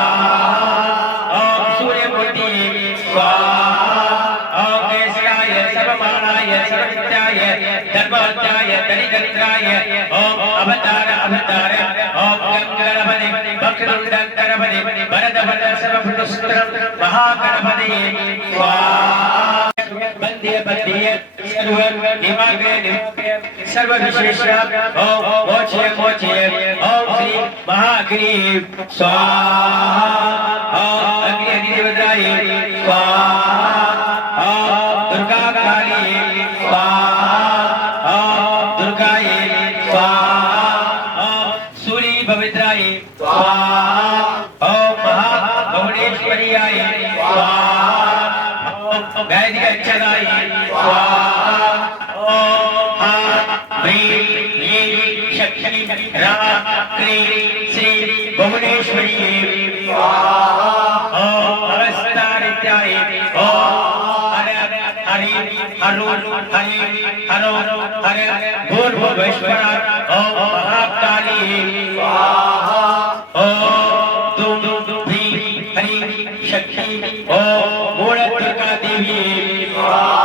ओम सूर्यमूर्तिये स्वाहा। ओम केशराय सर्वमानाय सर्वविद्याय धर्मवत्याय दरिद्राय ओम अवतार अवतार ओम गंगणपते वक्रतुण्डकरपते वरदवरद सर्वभूतस्थं महागणपते स्वाहा। बंदे बंदे सर्व विशेष ओम मोचे मोचे ओम श्री महाग्रीव स्वाहा। ओम अग्नि अग्निदेवताय स्वाहा। ओम दुर्गा काली स्वाहा। ओम दुर्गाय स्वाहा। ओम सूरी पवित्राय स्वाहा। ओम महाभुवनेश्वर्याय स्वाहा। वैदिक अच्छदाय स्वाहा। ओम ह्रीं शक्ति क्रीं श्री भुवनेश्वर्यै स्वाहा। ओम अवस्थानित्याय ओम हरि हरि हरो हरि भूर्भुवस्वरा ओम महाकाली स्वाहा। ओम दुम ह्रीं हरि शक्ति ओम मूलदुर्गा देवी स्वाहा।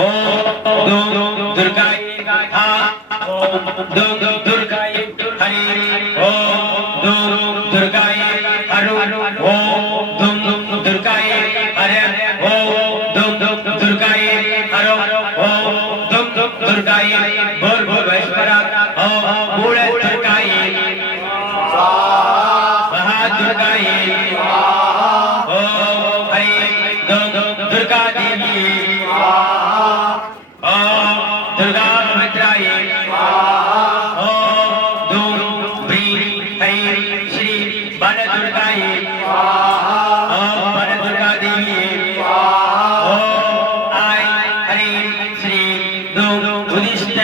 ओम दुम दुर्गाय ओम दुम दुर्गाय हरि ओम दुम दुर्गाय हरो ओम दुम दुर्गाय हरि ओम दुम दुर्गाय हरो ओम दुम दुर्गाय भूर्भुवस्वरा ओम मूलदुर्गाय महादुर्गाय ओम हरि दुर्गा देवी ओम दुर्गा पवित्राय ओम दुम ह्रीं हरि श्री वनदुर्गाय ओम वनदुर्गा देवी ओम आय हरि श्री दुम उदिष्ट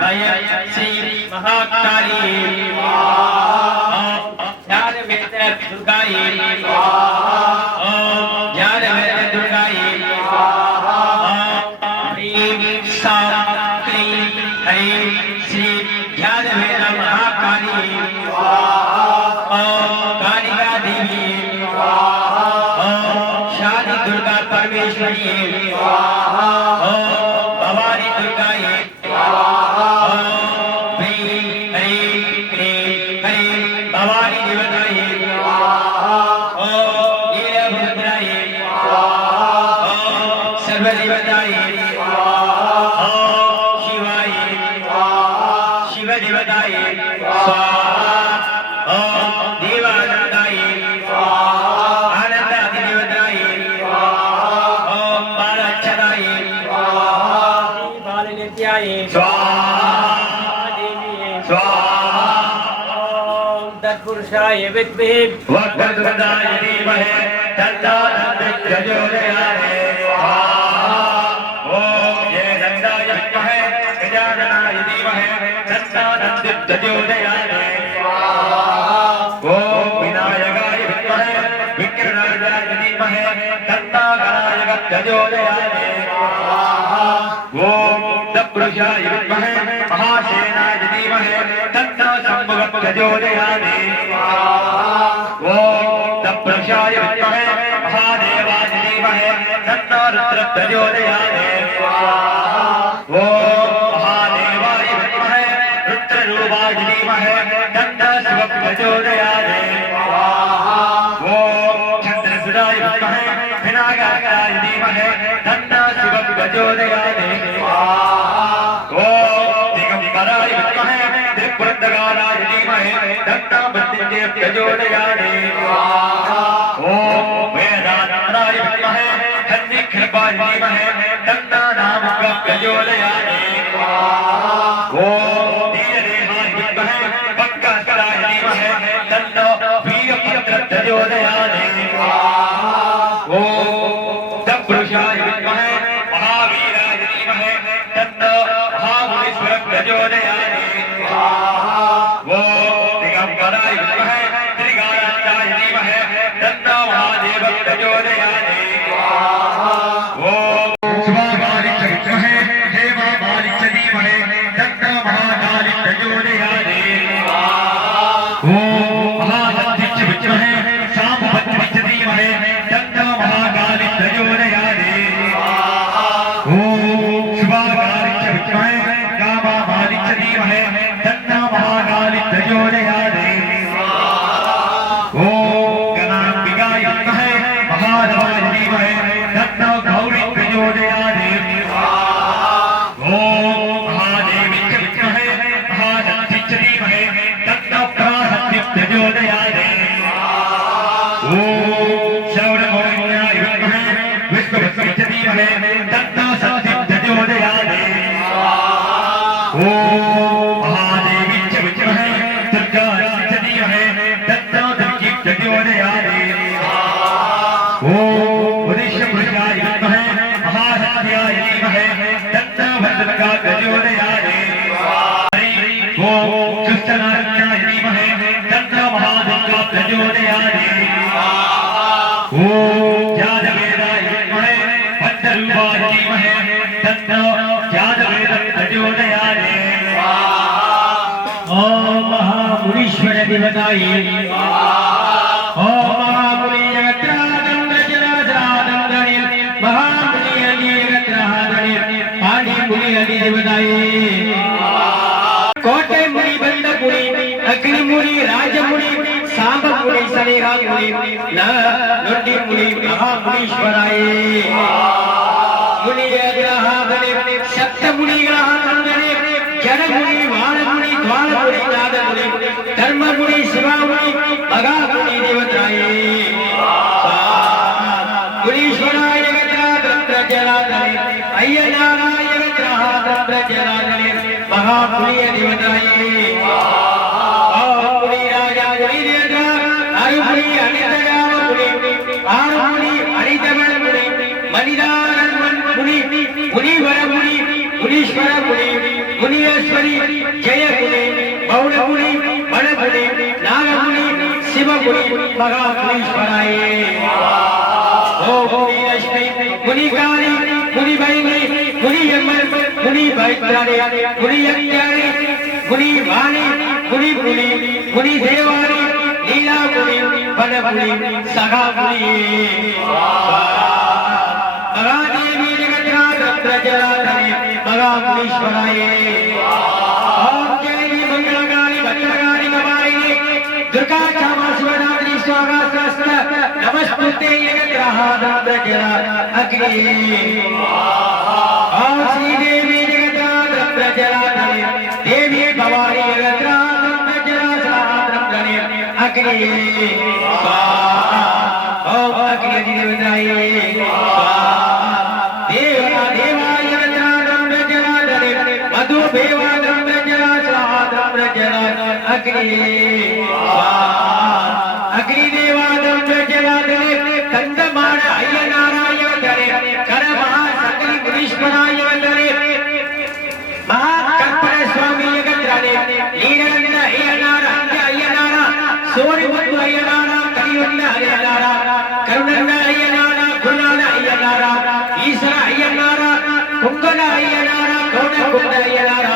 भय श्री महाकाली ज्ञानवेद दुर्गाय ओम ज्ञानवेद दुर्गाय ह्रीं सां क्लीं हरि श्री ज्ञानवेद महाकाली ओम कालिका देवी ओम शादी दुर्गा परमेश्वरी ओम भवानी दुर्गाय ओम ह्रीं हरि क्लीं हरि भवानी देवताय ओम नीलभद्राय ओम सर्वदेवताय ओम शिवाय शिवदेवताय स्वाहा। ओम देवानंदाय आनंद अधिदेवताय ओम बालाक्षराय बालनित्याय स्वाहा देवी स्वाहा। ओम तत्पुरुषाय विद्महे वक्रतुण्डाय धीमहि तन्नो प्रचोदयात् स्वाहा। ओम जयदण्डाय विद्महे गजाननाय धीमहि तन्नो प्रचोदयात् स्वाहा। ओम विनायकाय विद्महे विघ्नराजाय धीमहि तन्नो प्रचोदयात् स्वाहा। ओम तत्पुरुषाय विद्महे महासेनाय धीमहि तन्नो प्रचोदयात् स्वाहा। ओम तत्पुरुषाय विद्महे महादेवाय धीमहि तन्नो प्रचोदयात् स्वाहा। ओम महादेवाय विद्महे रुद्ररूपाय धीमहि तन्नो प्रचोदयात् स्वाहा। ओम चन्द्रसुताय विद्महे विनायकाय धीमहि तन्नो प्रचोदयात् स्वाहा। ओम दिगंबराय विद्महे त्रिपुरन्दराय धीमहि तन्नो तन्नामृत्युञ्जय प्रचोदयामि ओम वेदांतराय विद्महे तन्निखिलपाय धीमहि तन्नानामग्रह प्रचोदयामि ओम धीरेहाय विद्महे वक्रतुण्डाय धीमहि तन्नो वीरभद्रः प्रचोदयामि ओम तत्पुरुषाय विद्महे महावीराय धीमहि तन्नो महाबलेश्वरः प्रचोदयामि ओम दिगंबराय विद्महे त्रिकालाय धीमहि तन्नो महादेवः प्रचोदयामि ओम शिवाकालिच विद्महे हेमाकालिच धीमहि तन्नो महाकाली प्रचोदयामि ओम महाशक्तिच विद्महे सामभद्रिच धीमहि तन्नो महाकाली प्रचोदयामि ओम शिवाकालिच विद्महे कामाकालिच धीमहि तन्नो महाकाली प्रचोदयामि ओम गणाम्बिकाय विद्महे महादेवाय धीमहि तन्नो गौरी प्रचोदयामि ओम महादेवीच विद्महे महाशक्तिच धीमहि तन्नो पराशक्ति प्रचोदयामि ओम शौर्यमौर्याय विद्महे विष्णुभक्तिच धीमहि तन्नो शक्ति प्रचोदयामि ओम महादेवीच विद्महे दुर्गाच धीमहि तन्नो दुर्गी प्रचोदयामि ओम उदिष्यपुरुषाय विद्महे महाशक्त्याय धीमहि तन्नो भद्रका प्रचोदयामि ओम कृष्णनारायणाय धीमहि तन्नो महादुर्गा प्रचोदयामि ओम ज्ञानवेदाय विद्महे पञ्चरूपाय धीमहि तन्नो ज्ञानवेदः प्रचोदयामि ओम महामुनीश्वर देवताय ओम महामुनि जगत्रादं रजराजादं गणेश महामुनि अली जगत्रादं पाणी मुनि अली देवताय कोटे मुनि बंद मुनि अग्नि मुनि राज मुनि सांब मुनि सनेहा मुनि नंदी मुनि महामुनीश्वराय मुनि जगत्रादं सप्त मुनि ग्रहादं जड़ मुनि वाण मुनि द्वार मुनि नाद मुनि धर्म मुनि शिवा मुनि मगा मुनि देवताय मुनीश्वराय जगत्रादं प्रजनादं अय्यनाराय जगत्रादं प्रजनादं महामुनि देवताय मुनि राजा मुनि देवता अरुमुनि अनितगाम मुनि आरुमुनि अनितगण मुनि मनिदान मुनि मुनिवर मुनि मुनीश्वर मुनि मुनीश्वरी जय मुनि मौन मुनि बण मुनि नाग मुनि शिव मुनि मगा मुनीश्वराय ओम मुनि लक्ष्मी मुनि काली मुनि बैनी मुनि यमन मुनि बैत्राणी मुनि यज्ञाणी मुनि वाणी मुनि मुनि मुनि देवानी लीला मुनि बण मुनि सगा मुनि महादेवी जगत्रादं प्रजनादं मगा मुनीश्वराय ओम जय मंगलकारी भद्रकारी कपालिनी दुर्गा क्षमा शिवरात्रि स्वाहा सहस्र नमस्ते जगत्रादं प्रजनादं अग्नि ओम श्री देवी जगत्रादं प्रजनादं देवी भवानी जगत्रादं प्रजनादं अग्नि ओम अग्नि देवताय देवा देवाय जगत्रादं प्रजनादं मधु देवादं प्रजनादं प्रजनादं अग्नि अग्नि देवादं प्रजनादं कंदमाण अय्यनाराय वदरे कर महासकल मुनीश्वराय वदरे महाकल्पन स्वामी जगत्रादे लीलानंद अय्यनार अंज अय्यनार सूर्यमुद्द अय्यनार कलियुद्द अय्यनार करुणंद अय्यनार गुरुनाथ अय्यनार ईश्वर अय्यनार कुंगल अय्यनार कौणकुंड अय्यनार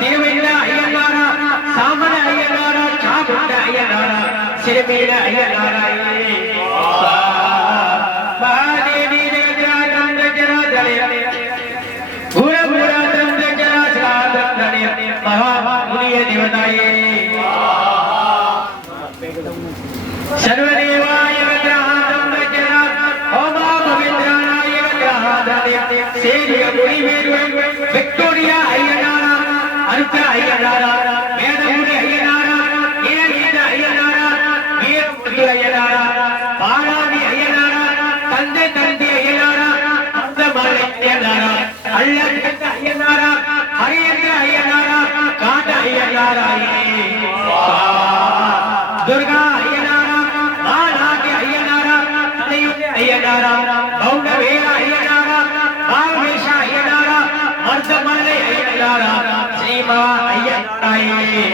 तिरुवेंद अय्यनार सामन अय्यनार चामुंड अय्यनार सिरमेल अय्यनार महादेवी जगत्रादं प्रजनादं गुरुपुरादं प्रजनादं महामुनि देवताय सर्वदेवाय जगत्रादं प्रजनादं ओम पवित्राणाय जगत्रादं सेरिय मुनि विक्टोरिया अय्यनार अरुता अय्यनार वेद मुनि अय्यनार ये ஐயனாராயே दुर्गा अय्यनारा बाला के अय्यनारा अय्यनारा भौंडवेला अय्यनारा बालवेशा अय्यनारा मर्दमल्ले अय्यनारा श्रीमा अय्यनाराये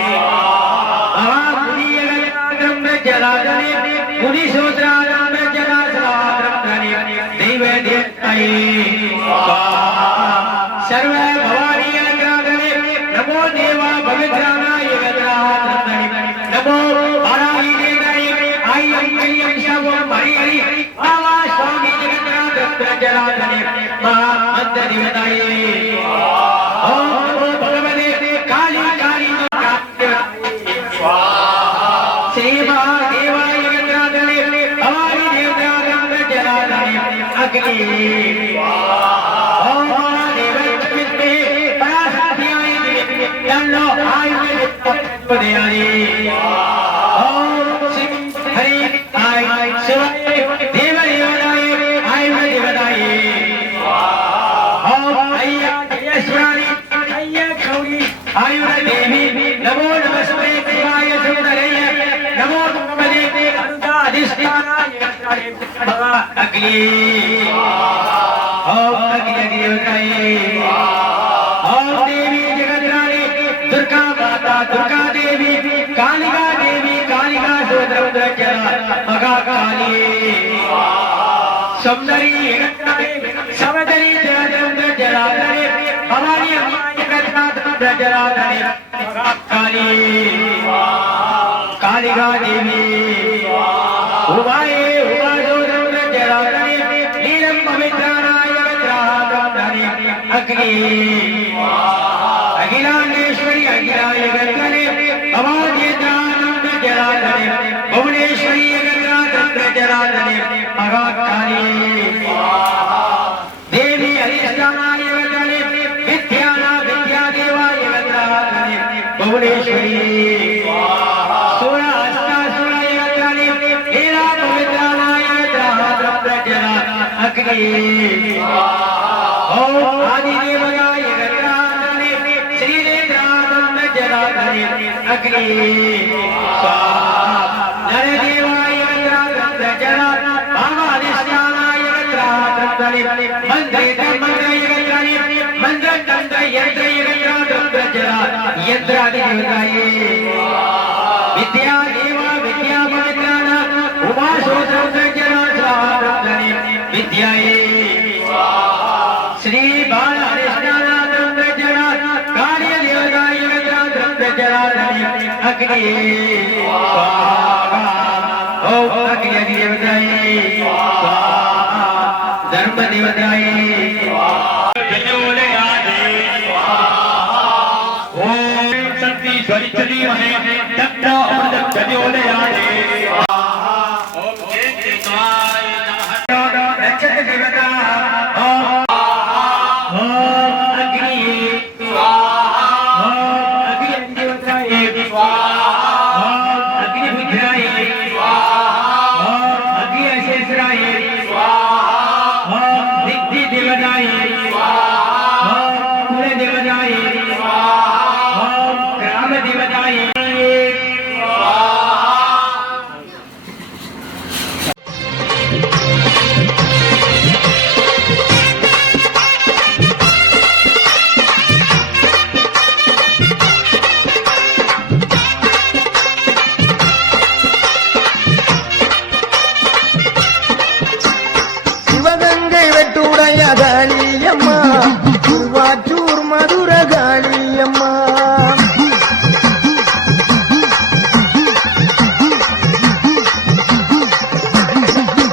बाबा मुनियगत्रम जलाधने मुनिशूद्राधम जलाधने दैवे देवताये सर्व भवानी अग्राधने नमो देवा पवित्राणाय गत्राधने नमो जलाधने महामंत्रिवदाये ओम नमो भगवते काली काली श्री महादेवाय गंगाधने भवानी देवताधने जलाधने अग्नि ओम महादेवते पराशक्तियाय दंडो आयुर्वेद पदयारी ओम श्री हरि आय शिवाय देवदेवताय आयुर्वेद देवताये आयुर् देवी नमो नमस्ते देवाय सुंदरय नमो नमस्ते अरुणाधिष्ठानाय अग्नि ओम अग्नि देवताये ओम देवी जगद्राणी दुर्गा माता दुर्गा देवी कालिका सुद्रवदचरा महाकाली सौंदरी समदरी जलाधने भवानी जलाधने काली कालिका देवी उमाये उमासुद्र जलाधने नीलम पवित्राणाय गत्राधने अग्नि अखिलांडेश्वरी अखिलाय गत्रने भवानी जलाधने भुवनेश्वरी गत्राधने जलाधने महाकाली देवी अधिष्ठानाय गत्रने विद्याना विद्यादेवाय गत्राधने भुवनेश्वरी सूरा अस्तासुराय गत्रने लीला पवित्राणाय गत्राधने जलाधने अग्नि ओम आदिदेवाय गत्राधने श्रीदेवताधने जलाधने अग्नि नरदेवाय गत्राधने जलाधने भावाधिष्ठानाय गत्राधने मंत्रे मंत्रय गत्राधने मंत्र तंत्र यंत्र गत्राधने जलाधने यंत्रादिदेवताये विद्या देवा विद्या पवित्राणा उमासुद्र जलाधने विद्याये श्री बालाधिष्ठानाय जलाधने कार्य देवताय गत्राधने जलाधने अग्नि ओम अग्नि देवताये धर्म देवताये ओम शक्ति स्वरिचरी महे दत्त अमृत जयोलयादे ओम केतवाय नमः रक्षक देवता ओम अग्नि स्वाहा ओम अग्नि देवताये स्वाहा ओम अग्नि बुद्धाये स्वाहा ओम अग्नि अशेषराये स्वाहा ओम सिद्धि देवताये स्वाहा ओम कुल देवताये स्वाहा ओम ग्राम देवताये சிவகங்கை வெட்டுடைய காளியம்மா திருவாச்சூர் மதுர காளியம்மா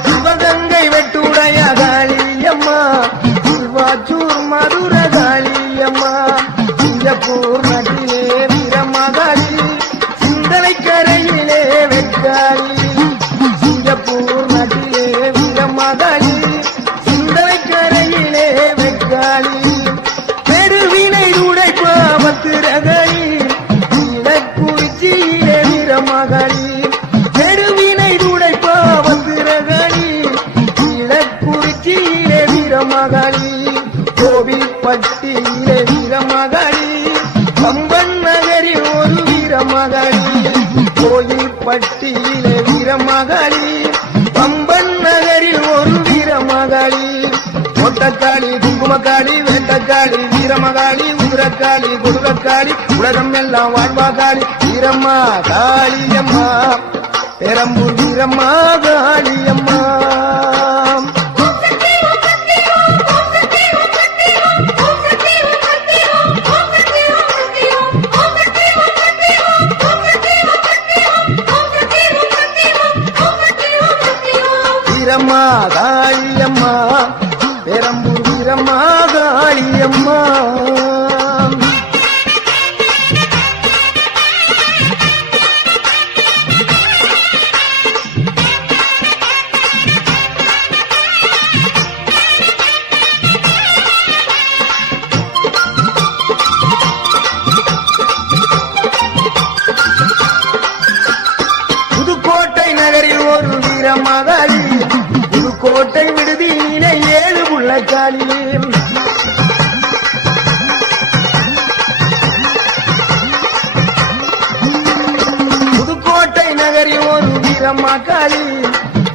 சிவகங்கை வெட்டுடைய காளியம்மா திருவாச்சூர் மதுர காளியம்மா சிங்கப்பூர் நாட்டிலே வீரமகாளி சிந்தனை கரையிலே வெட்டாளி சிங்கப்பூர் நாட்டிலே வீரமகாளி சிந்தனை கரையிலே வெட்டாளி பெருவினை பட்டக்காளி குங்குமக்காளி வேட்டக்காளி வீரமகாளி உதிரக்காளி குடுகக்காளி உலகம் எல்லாம் வாழ்வா காளி வீரம்மா காளியம்மா பெரம்பூர் வீரம்மா காளியம்மா வீரம்மா காளியம்மா பெரம்பூர் வீரம்மா காளியம்மா புதுக்கோட்டை நகரில் ஒரு வீரமகாளி புதுக்கோட்டை விடுதியிலே 7 புள்ளக்காளி புதுக்கோட்டை நகரில் ஒரு வீரமகாளி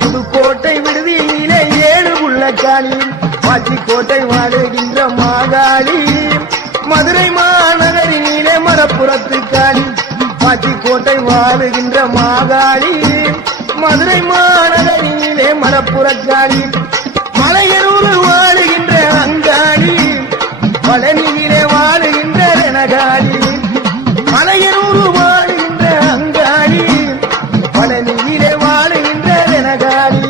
புதுக்கோட்டை விடுதியிலே 7 புள்ளக்காளி பாச்சிக்கோட்டை வாழுகின்ற மாகாளி மதுரை மாநகரினிலே மரப்புறத்து காளி பாச்சிக்கோட்டை வாழுகின்ற மாகாளி மதுரை மாநகரினிலே மலப்புறக்காளி மலையனூர் வாழுகின்ற அங்காளி பழனியிலே வாழுகின்ற ரணகாளி மலையனூர் வாழுகின்ற அங்காளி பழனியிலே வாழுகின்ற ரணகாளி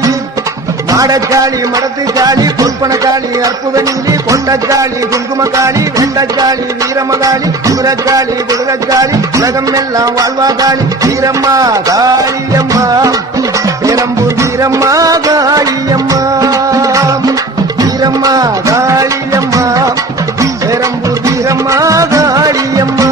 மாடக்காளி மடத்துக்காளி பொற்பனக்காளி அற்புத நீலி கொண்டக்காளி குங்குமக்காளி வெண்டக்காளி வீரமகாளி குதிரக்காளி குடுகக்காளி உலகம் எல்லாம் வாழ்வா காளி வீரம்மா காளியம்மா பெரம்பூர் வீரம்மா காளியம்மா வீரம்மா காளியம்மா பெரம்பூர் வீரம்மா காளியம்மா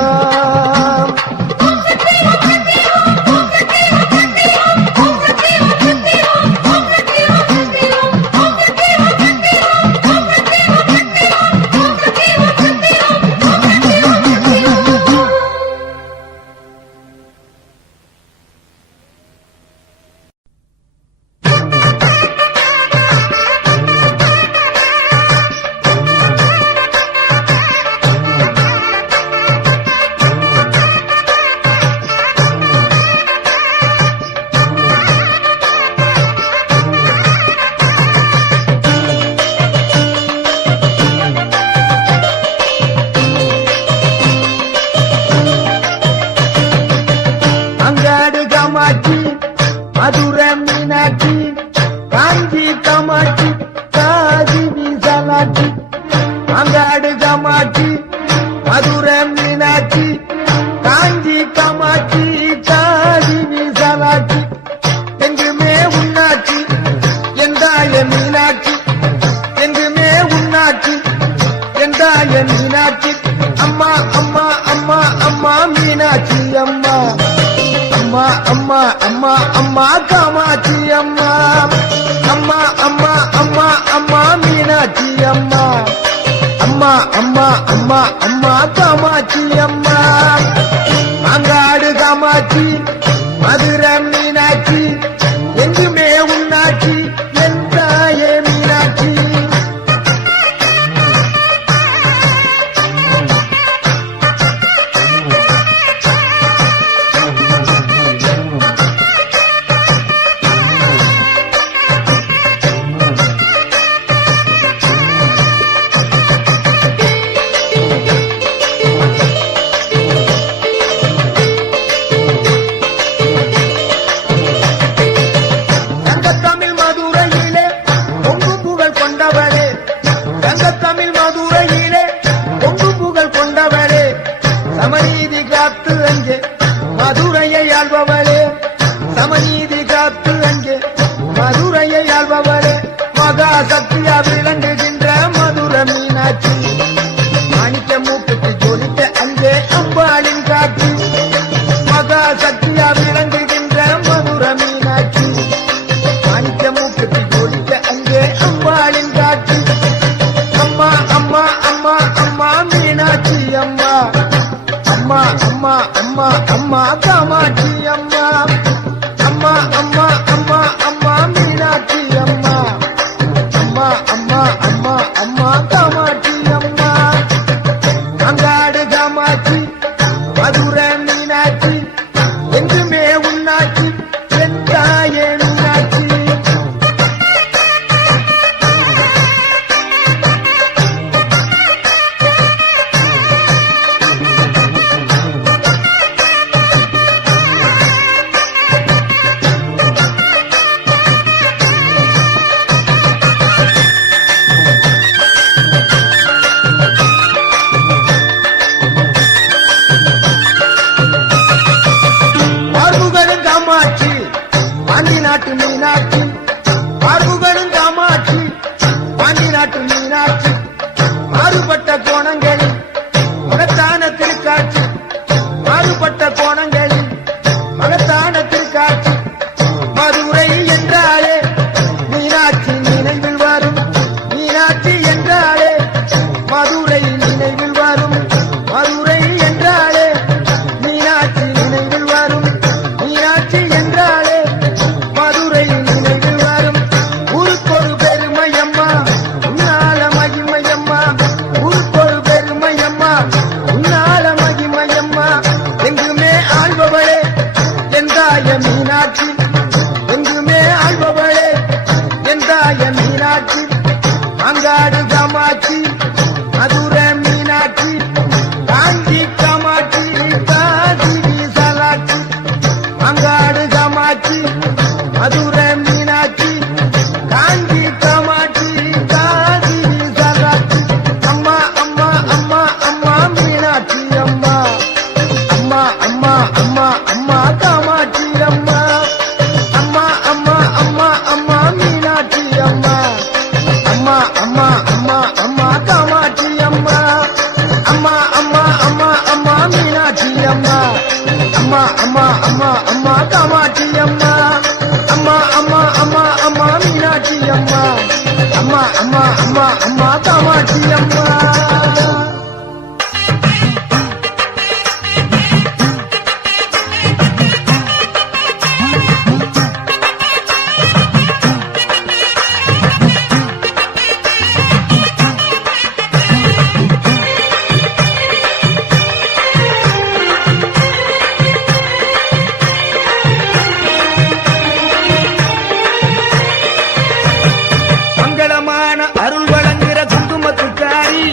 அருள் வழங்குற குங்குமத்துக்காரி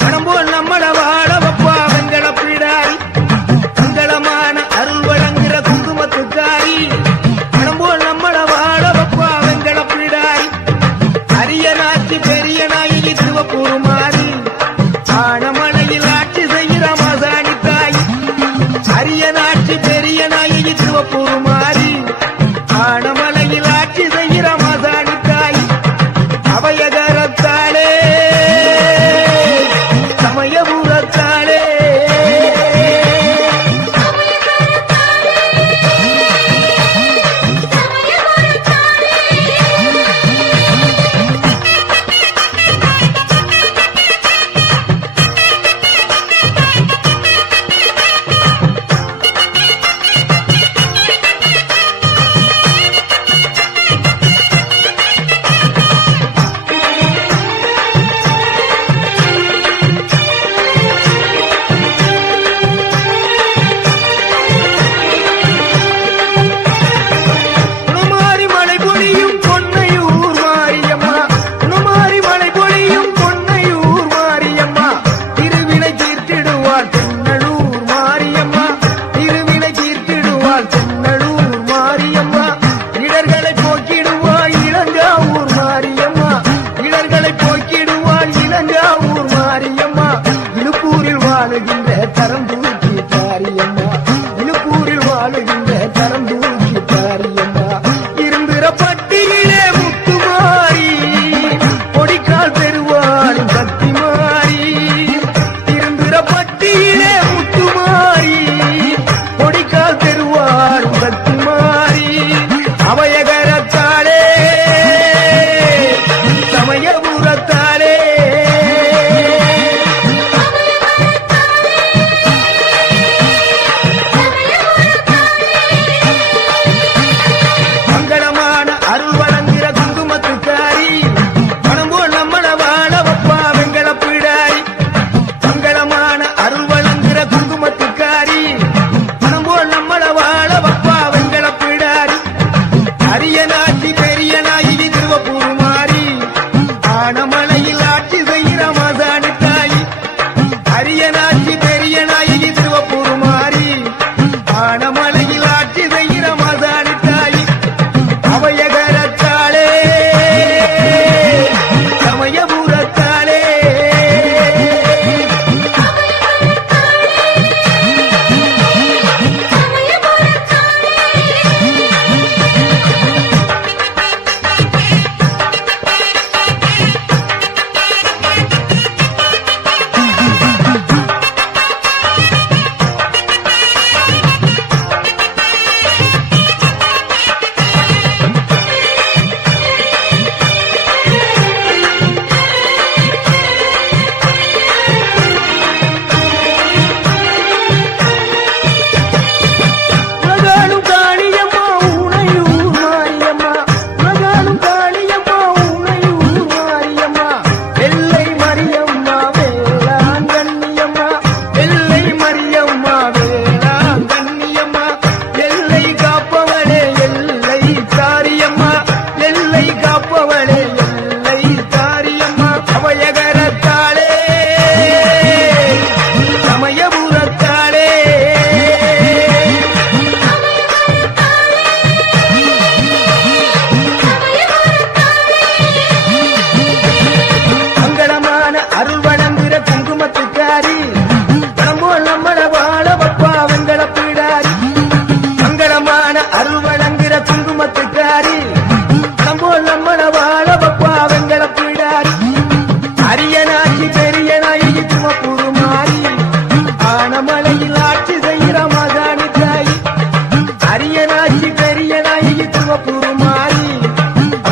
பணம் போல் நம்மள வாழ வப்பா வெங்கட பிடாரி மங்களமான அருள் வழங்குற குங்குமத்துக்காரி பணம் போல் நம்மள வாழ வப்பா வெங்கட பிடாரி அரிய நாச்சி பெரிய நாயகி சிவபெருமாரி ஆனமலையில் ஆட்சி செய்கிற மாசாணி தாய் அரிய நாச்சி பெரிய நாயகி சிவபெருமாரி ஆனமலையில் ஆட்சி செய்கிற மாசாணி தாய் அபயகரத்தாளே சமயபுரத்தாளே உணமாரி மலை பொழியும் பொன்னையூர் மாரியம்மா உணமாரி மலை பொழியும் பொன்னையூர் மாரியம்மா திருவினை தீர்த்திடுவாள் தென்னலூர் மாரியம்மா திருவினை தீர்த்திடுவாள் தென்னலூர் மாரியம்மா இடர்களை போக்கிடுவாள் இளங்காவூர் மாரியம்மா இடர்களை போக்கிடுவாள் இளங்காவூர் மாரியம்மா இழுப்பூரில் வாழுகின்ற தரம் தூக்கி தாரியம்மா இழுப்பூரில் வாழுகின்ற தரம் தூக்கி தாரியம்மா இருந்திர பட்டியிலே முத்துமாரி பொடிக்கால் பெருவாளின் சக்தி மாறி இருந்திர பட்டியிலே முத்துமாரி பொடிக்கால் பெருவாளின் சக்தி மாறி அபயகரத்தாளே சமயபுரத்தாளே மங்களமான அருள் வழங்குற குங்குமத்துக்காரி பணம் போல் நம்மள வாழ வப்பா வெங்கட பிடாரி மங்களமான அருள் வழங்குற குங்குமத்துக்காரி பணம் போல் நம்மள வாழ வப்பா வெங்கட பிடாரி அரிய நாச்சி பெரிய நாயகி திருவபூருமாரி ஆனமலையில் ஆட்சி செய்கிற மாசாணி தாய் அரிய நாச்சி பெரிய நாயகி திருவபூருமாரி ஆனமலையில் ஆட்சி செய்கிற மாசாணி தாய் அபயகரத்தாளே சமயபுரத்தாளே உலகாலும் காளியம்மா உனையூர் மாரியம்மா உலகாலும் காளியம்மா உனையூர் மாரியம்மா வெள்ளை மரியம்மா வேளாங்கண்ணியம்மா வெள்ளை மரியம்மா வேளாங்கண்ணியம்மா எல்லை காப்பவளே எல்லை தாரியம்மா எல்லை காப்பவளே எல்லை தாரியம்மா அபயகரத்தாளே சமயபுரத்தாளே மங்களமான அருள் வழங்குற குங்குமத்துக்காரி பணம் போல் நம்மள வாழ வப்பா வெங்கட பிடாரி மங்களமான அருள் வழங்குற குங்குமத்துக்காரி பணம் போல் நம்மள வாழ வப்பா வெங்கட பிடாரி அரிய நாச்சி பெரிய நாயகி சிவபெருமாரி ஆனமலையில் ஆட்சி செய்கிற மாசாணி தாய் அரிய நாச்சி பெரிய நாயகி சிவபெருமாரி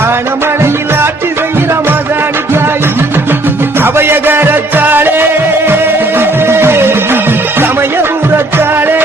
ஆனமலையில் ஆட்சி செய்கிற மாசாணி தாய் அபயகரத்தாளே சமயபுரத்தாளே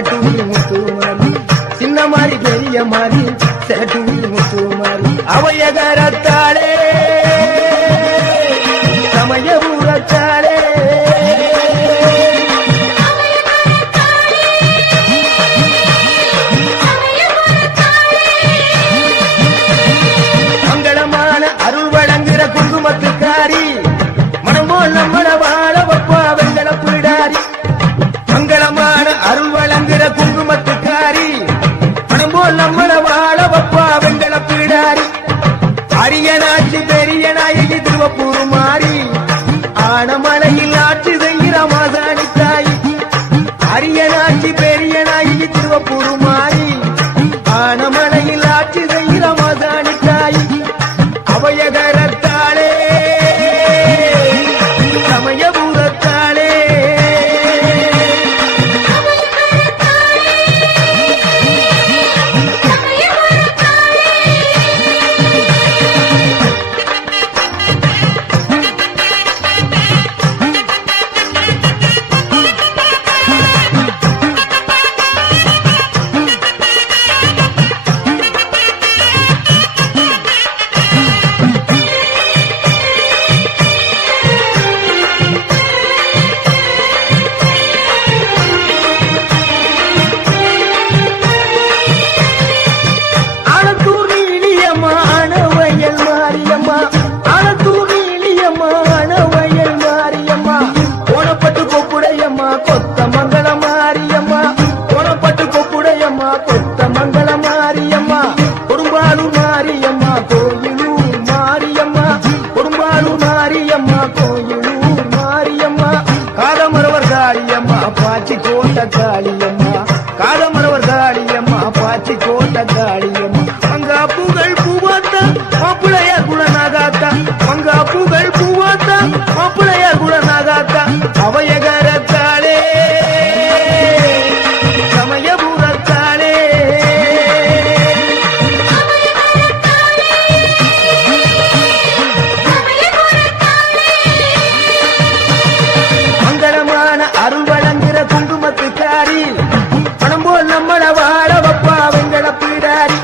செலட்டூரி முத்து மாறி சின்ன மாறி பெரிய மாறி செலட்டூரி முத்து மாறி அவையகரத்தாளே சமயபுரத்தாளே மங்களமான அருள் வழங்குற குங்குமத்துக்காரி மனமோல் நம்மள வாழ வப்பா வெங்கல பிடாரி மங்களமான அருள் வழங்குற குங்குமத்துக்காரி மனமோல் நம்மள வாழ வப்பா வெங்கல பிடாரி அரியனாட்சி பெரிய நாயகி திருவப்பூர் மாறி ஆனமலையில் ஆட்சி செய்கிற மாசாணி தாய் அரியனாட்சி பெரிய நாயகி திருவப்பூர் மாறி ஆனமலையில் ஆட்சி செய்கிற மாசாணி தாய் அவையகரத்தாளே சமயபுரத்தாளே ஆலத்தூர் நீலியம்மா அணவயல் மாரியம்மா ஆலத்தூர் நீலியம்மா அணவயல் மாரியம்மா கோணப்பட்டு கொப்புடையம்மா கொத்த மங்கள மாரியம்மா கோணப்பட்டு கொப்புடையம்மா கொத்த மங்கள மாரியம்மா கொடும்பாலூர் மாரியம்மா கோயிலூர் மாரியம்மா கொடும்பாலூர் மாரியம்மா கோயிலூர் மாரியம்மா காதமரவர் காளியம்மா பாச்சி கோட்ட காளியம்மா காதமரவர் காளியம்மா பாச்சி கோட்ட காளியம்மா மங்கா பூகள் பூவாத்தா மாப்பிளைய குணநாகாத்தா மங்கா பூகள் பூவாத்தா மாப்பிளைய குணநாகாத்தா அவையகரத்தாளே சமயபுரத்தாளே மங்களமான அருள் வழங்குற குங்குமத்துக்காரி பணம் போல் நம்மள வாழ வப்பா வெங்கல பீடாரி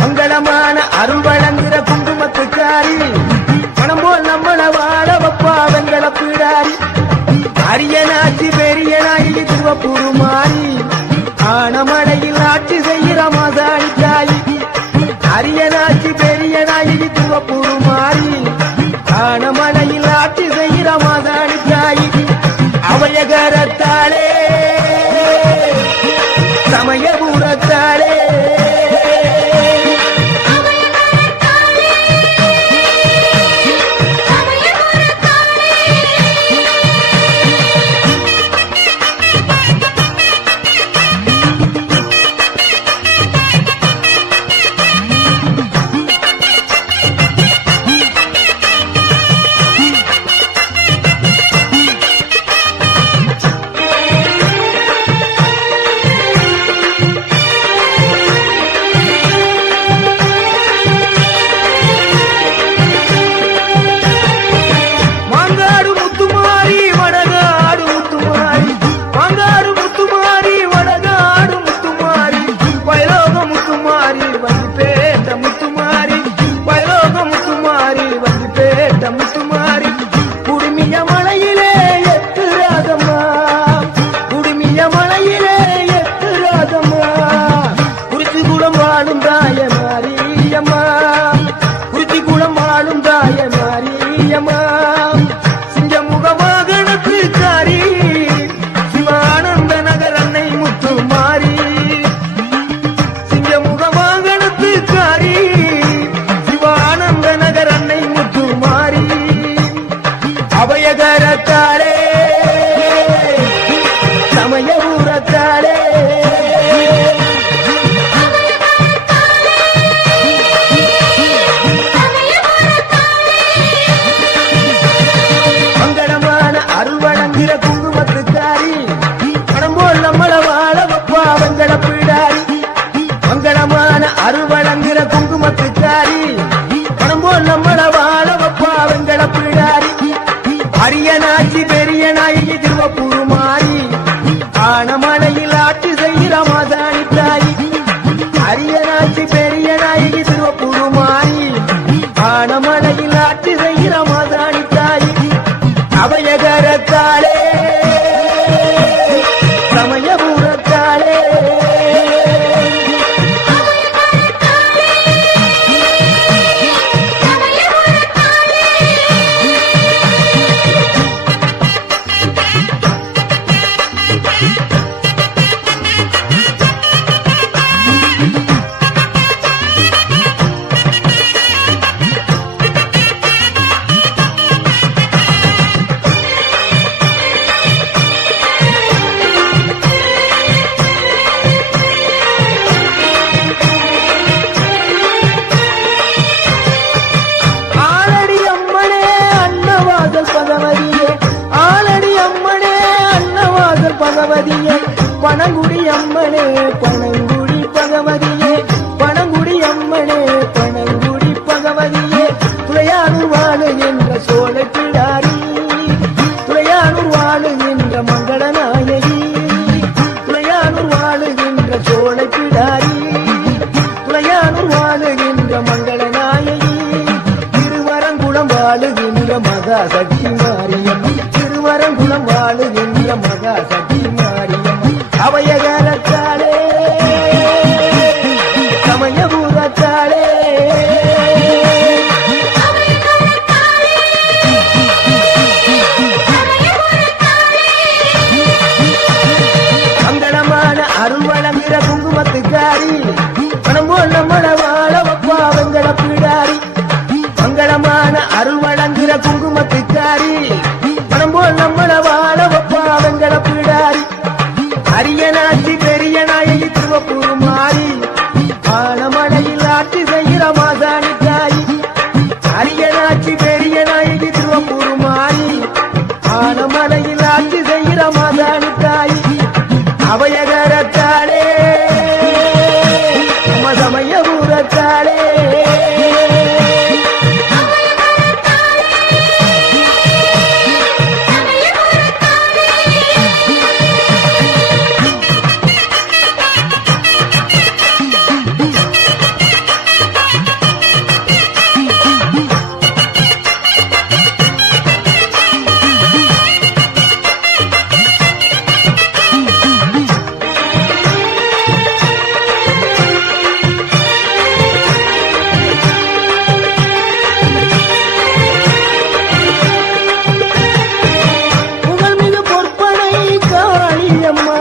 மங்களமான அருள் வழங்குற குங்குமத்துக்காரி பணம் போல் நம்மள வாழ வப்பா வெங்கல பீடாரி அரியனாட்சி பெரிய நாயகி திருவப்பூர் மாறி ஆனமலையில் ஆட்சி செய்கிற மாசாணி தாய் அரியனாட்சி பெரிய நாயகி திருவப்பூர் மாறி ஆனமலையில் ஆட்சி செய்கிற மாசாணி தாய் அவையகரத்தாளே சமயபுரத்தாளே பகவதியே பணங்குடி அம்மனே பணங்குடி பகவதியே பணங்குடி அம்மனே பணங்குடி பகவதியே துளையானூர் வாழுகின்ற சோலை பிடாரி துளையானூர் வாழுகின்ற மங்களநாயகி துளையானூர் வாழுகின்ற சோலை பிடாரி துளையானூர் வாழுகின்ற மங்களநாயகி திருவரங்குளம் வாழுகின்ற மகா சக்தி மாரியம்மன் திருவரங்குளம் வாழுகின்ற மகா சக்தி மாரியம்மன் அவயகரத்தாளே சமயபூரத்தாளே மங்களமான அருள் வழங்குகிற குங்குமத்துக்காரி பணம் போல் நம்மள வாழ வப்பா வெங்கட பிடாரி மங்களமான அருள் வழங்குகிற குங்குமத்துக்காரி பணம் போல் நம்மள வாழ வப்பா வெங்கட பிடாரி அரியனாட்சி பெரிய நாயகி திருவப்பூர் மாறி ஆனமடையில் ஆட்சி செய்கிற மாசாணி தாயி அரியனாட்சி பெரிய நாயகி திருவப்பூர் மாறி ஆனமடையில் ஆட்சி செய்கிற மாசாணி தாயி அவயகரத்தாளே சமயபூரத்தாளே புகழ்மிகு பொற்பனை காளியம்மா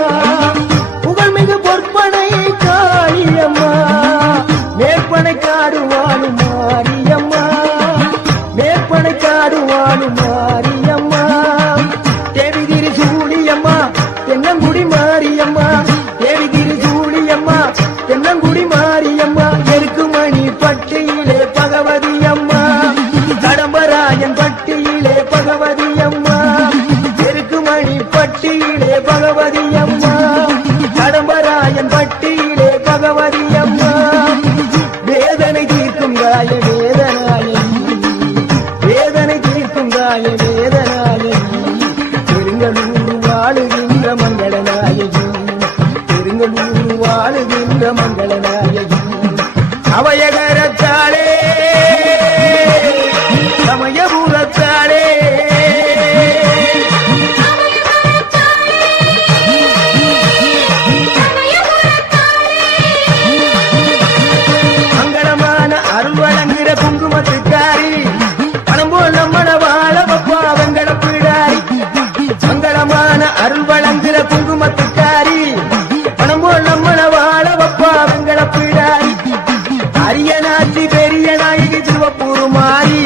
புகழ்மிகு பொற்பனை காளியம்மா மேற்பனை காடுவானும் மாரியம்மா மேற்பனை காடுவானும் மாரியம்மா தேவி திருசூழியம்மா தென்னங்குடி மாரியம்மா தேவி திருசூழியம்மா தென்னங்குடி மாரியம்மா எருக்குமணி பட்டியிலே பகவதி அம்மா கடம்பராயன் பட்டியிலே பகவதி அம்மா எருக்குமணி பட்டியிலே பகவதி அம்மா கடம்பராயன் பட்டியிலே பகவதி அம்மா வேதனை தீர்க்கும் காய வேதனாயகி வேதனை தீர்க்கும் காய வேதனாயகி பெருங்கலூர் வாழுகின்ற மங்களநாயகி பெருங்கலூர் வாழுகின்ற மங்களநாயகி அவயகரத்தாளே சமயபூரத்தாளே மங்களமான அருள் வழங்குகிற குங்குமத்துக்காரி பணம் போல் நம்மள வாழ வப்பா வெங்கட பிடாரி மங்களமான அருள் வழங்குகிற குங்குமத்துக்காரி பணம் போல் நம்மள வாழ வப்பா வெங்கட பிடாரி அரியனாட்சி பெரிய நாயகி திருவப்பூர் மாறி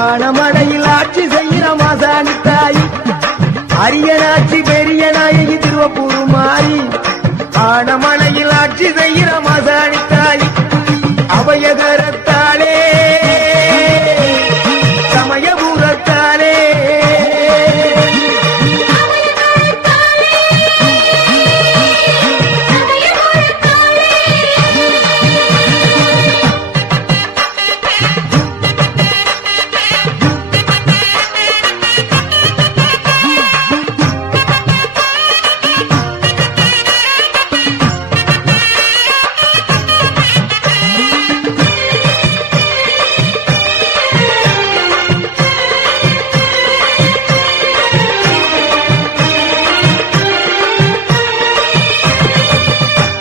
ஆனமடையில் ஆட்சி செய்கிற மாசாணி தாயி அரியனாட்சி பெரிய நாயகி திருவப்பூர் மாறி ஆனமலையில் ஆட்சி செய்கிற மாசாணி தாயி அவயகரத்தாளே சமயபூரத்தாளே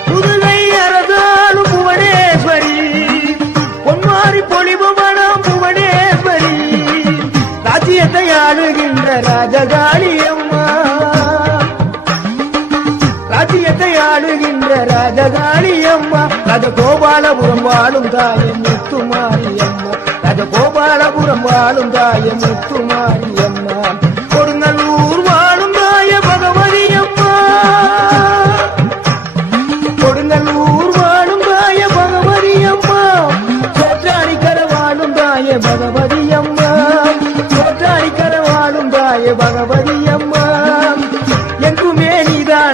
புதுகை அரசாளும் புவனேஸ்வரி பொன்மாரி பொலிபுவனம் புவனேஸ்வரி ராஜ்யத்தை ஆளுகின்ற ராஜகாளி அம்மா ராஜ்யத்தை ஆளுகின்ற ராஜகாளி அம்மா ராஜகோபாலபுரம் வாழும் தாயம் முத்துமாரி அம்மா ராஜகோபாலபுரம் வாழும் தாயம் முத்துமாரி அம்மா கொடுங்கல்லூர் வாழும் தாய பகவதி அம்மா கொடுங்கல்லூர் வாழும் தாய பகவதி அம்மா சோற்றாணிக்கர வாழும் தாய பகவதி அம்மா சோற்றாணிக்கர வாழும் தாய பகவதி அம்மா எங்குமே நீதான்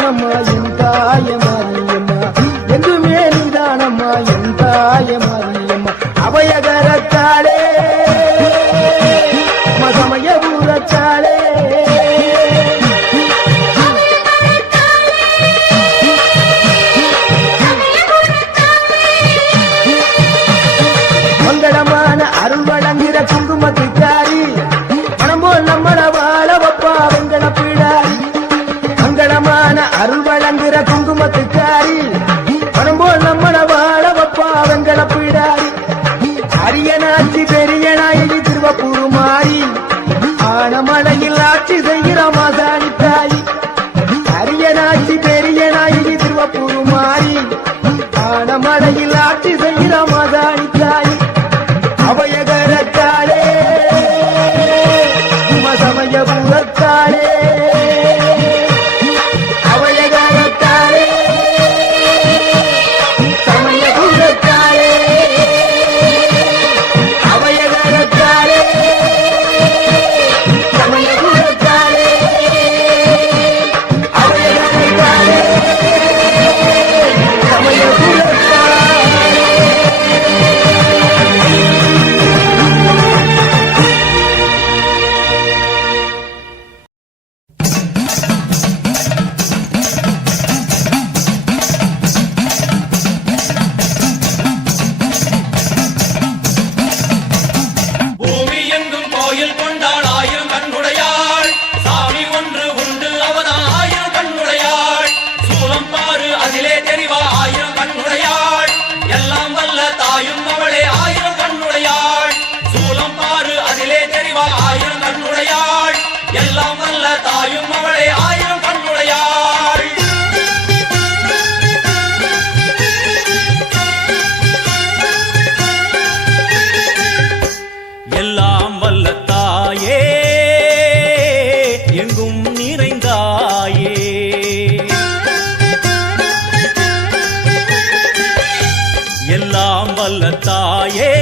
தாயே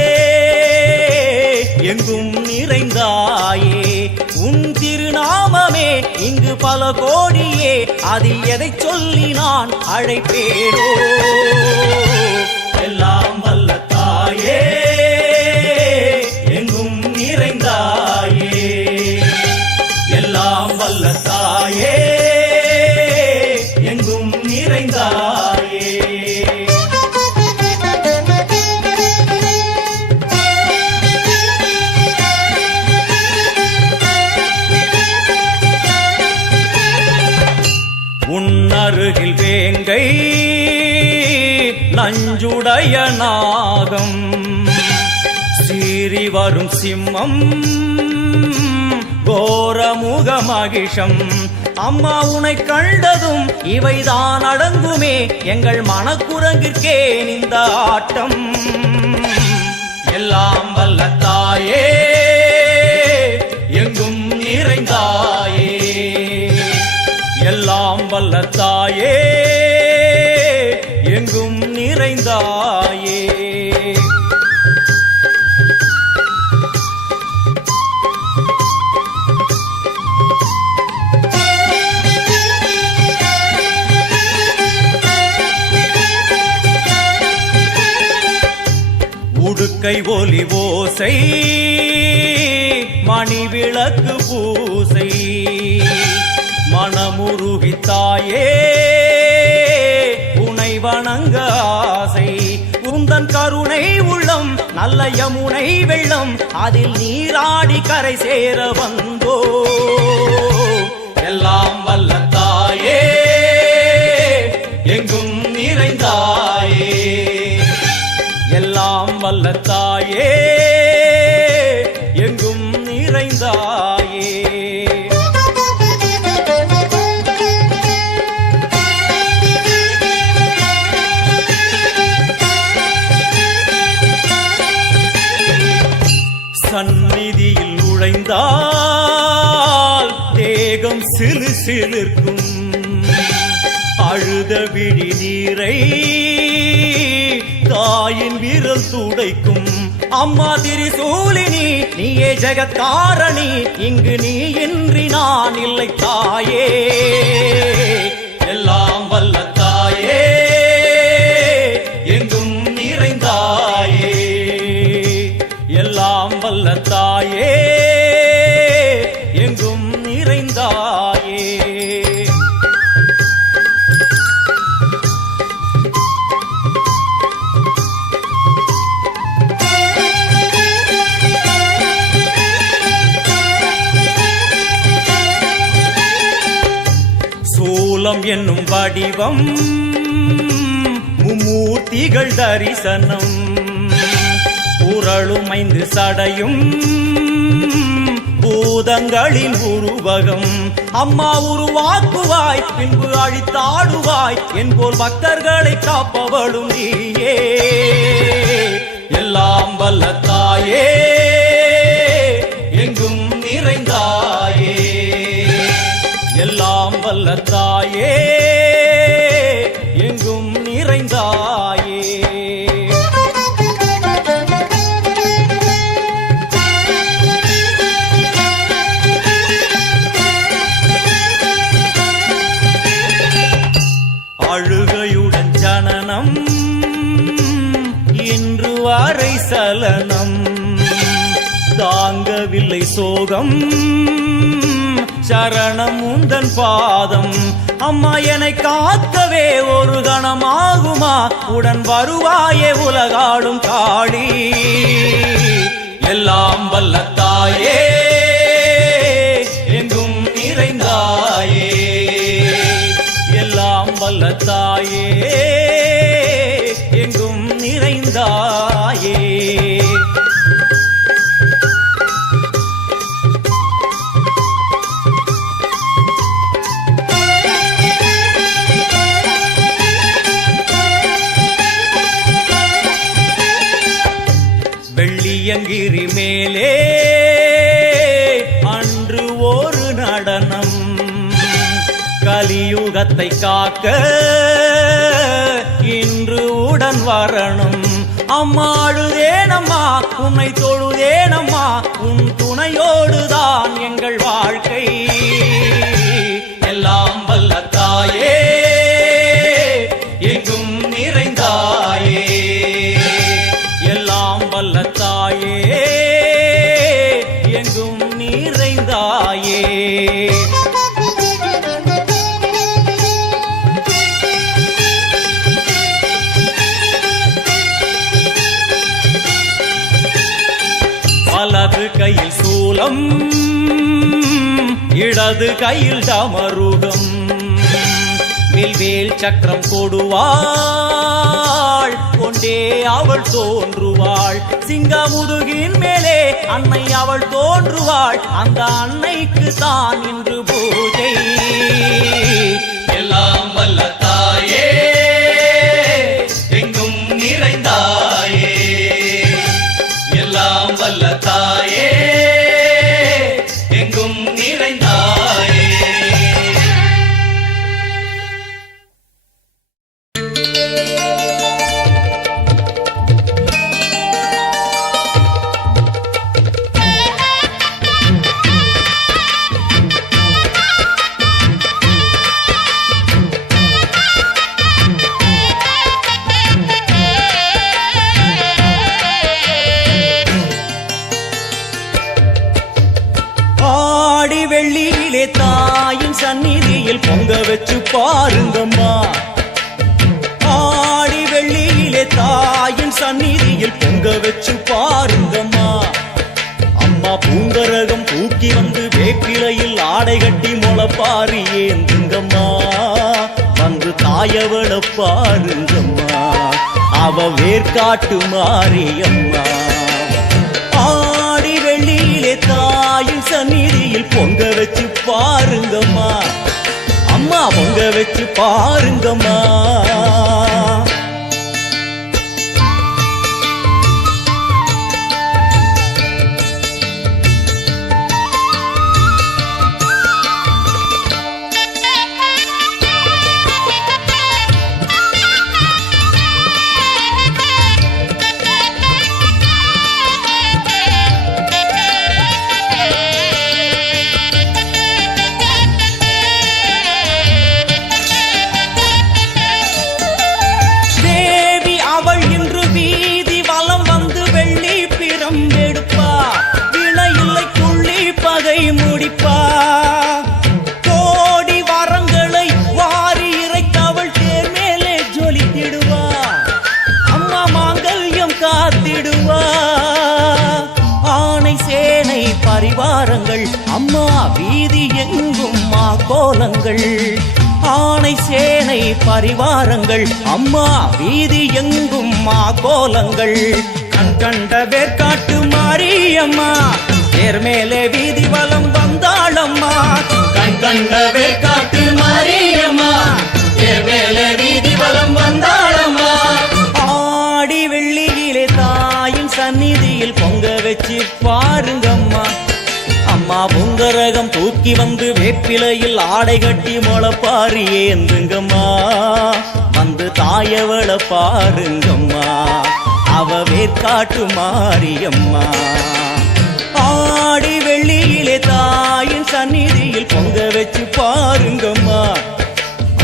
எங்கும் நிறைந்தாயே உன் திருநாமமே இங்கு பல கோடியே அதில் எதை சொல்லி நான் அழைப்பேனோ எல்லாம் வல்ல தாயே எங்கும் நிறைந்தாயே எல்லாம் வல்ல தாயே எங்கும் நிறைந்தாயே உன்னருகில் வேங்கை நஞ்சுடைய நாகம் சீறி வரும் சிம்மம் கோரமுக மகிஷம் அம்மா உனை கண்டதும் இவைதான் அடங்குமே எங்கள் மனக்குரங்கிற்கே இந்த ஆட்டம் எல்லாம் வல்ல தாயே எங்கும் நிறைந்தாயே எல்லாம் வல்ல தாயே எங்கும் நிறைந்தாயே உடுக்கை ஒலி ஓசை மணி விளக்கு பூசை மனமுருகித்தாயே உனை வணங்க ஆசை உந்தன் கருணை உள்ளம் நல்ல யமுனை வெள்ளம் அதில் நீராடி கரை சேர வந்தோ எல்லாம் வல்ல தாயே எங்கும் நிறைந்தாயே எல்லாம் வல்ல தாயே எங்கும் நிறைந்தாயே சந்நிதியில் நுழைந்தால் தேகம் சிலு சிலிர்க்கும் அழுத விழி நீரை தாயின் விரல் துடைக்கும் அம்மா திரிசூலினி நீயே ஜெகத்காரணி இங்கு நீ இன்றி நான் இல்லை தாயே எல்லாம் வல்ல தாயே எங்கும் நிறைந்தாயே எல்லாம் வல்ல தாயே எங்கும் நிறைந்தாயே சூலம் என்னும் வடிவம் மும்மூர்த்திகள் தரிசனம் உரளும் 5 சடையும் பூதங்களின் உருவகம் அம்மா உருவாக்குவாய் பின்பு அழித்தாடுவாய் என்போல் பக்தர்களை காப்பவளும் நீயே எல்லாம் வல்ல தாயே எங்கும் நிறைந்தாயே எல்லாம் வல்ல தாயே எங்கும் நிறைந்தாயே அழுகையுடன் ஜனனம் இன்று வரை சலனம் தாங்கவில்லை சோகம் சரணம் உந்தன் பாதம் அம்மா என்னை காக்கவே ஒரு கணமாகுமா உடன் வருவாயே உலகாடும் காளி எல்லாம் வல்ல தாயே எங்கும் நிறைந்தாயே எல்லாம் வல்ல தாயே எங்கும் நிறைந்தாயே வெள்ளியங்கிரி மேலே அன்று ஒரு நடனம் கலியுகத்தை காக்க இன்று உடன் வரணும் அம்மா அழுதேனம்மா உன்னை தொழுதேனம்மா உன் துணையோடுதான் எங்கள் வாழ்க்கை. எல்லாம் வல்ல தாயே எங்கும் நிறைந்தாயே, எல்லாம் வல்ல தாயே எங்கும் நிறைந்தாயே. வலது கையில் சூலம் இடது கையில் டமருகம், வில்வேல் சக்கரம் கொடுவாள் கொண்டே அவள் தோன்றுவாள். சிங்கமுதுகின் மேலே அன்னை அவள் தோன்றுவாள், அந்த அன்னைக்கு தான் இன்று பூஜை. எல்லாம் வல்ல தாயே எங்கும் நிறைந்தாயே, எல்லாம் வல்ல தாயே எங்கும் நிறைந்தாயே. ஆடி வெள்ளியிலே தாயின் சந்நிதியில் பொங்க வச்சு பாருங்கம்மா, ஆடி வெள்ளியிலே தாயின் சந்நிதியில் பொங்க வச்சு பாருங்கம்மா. அம்மா பூங்கரகம் தூக்கி வந்து வேப்பிலையில் ஆடை கட்டி முளைப்பாரி ஏந்துங்கம்மா, வந்து தாயவள பாருங்கம்மா, அவ வேர்காட்டு மாரியம்மா. ஆடி வெள்ளியிலே தாயின் சந்நிதியில் பொங்க வச்சு பாருங்கம்மா, அம்மா பொங்க வச்சு பாருங்கம்மா. முடிப்பா கோடி வரங்களை வாரி இறைத்தவள் தேர் மேலே ஜொலித்திடுவா, அம்மா மாங்கல்யம் காத்திடுவா. ஆணை சேனை பரிவாரங்கள் அம்மா வீதி எங்கும் மா கோலங்கள், ஆணை சேனை பரிவாரங்கள் அம்மா வீதி எங்கும் மா கோலங்கள். கண் கண்ட வேர்காட்டு மாரியம்மா தேர் மேலே வீதி வலம் வந்தாளம்மா, கண் கண்ட வேர்காட்டு மாரியம்மா தேர் மேலே வீதி வலம் வந்தாளம்மா. ஆடி வெள்ளியிலே தாயின் சந்நிதியில் பொங்க வச்சு பாருங்கம்மா, அம்மா பொங்கரகம் தூக்கி வந்து வேப்பிலையில் ஆடை கட்டி முளைப்பாரி ஏந்துங்கம்மா, வந்து தாயவள பாருங்கம்மா, அவ வேர்காட்டு மாரியம்மா. ஆடி வெள்ளியிலே தாயின் சந்நிதியில் பொங்க வச்சு பாருங்கம்மா,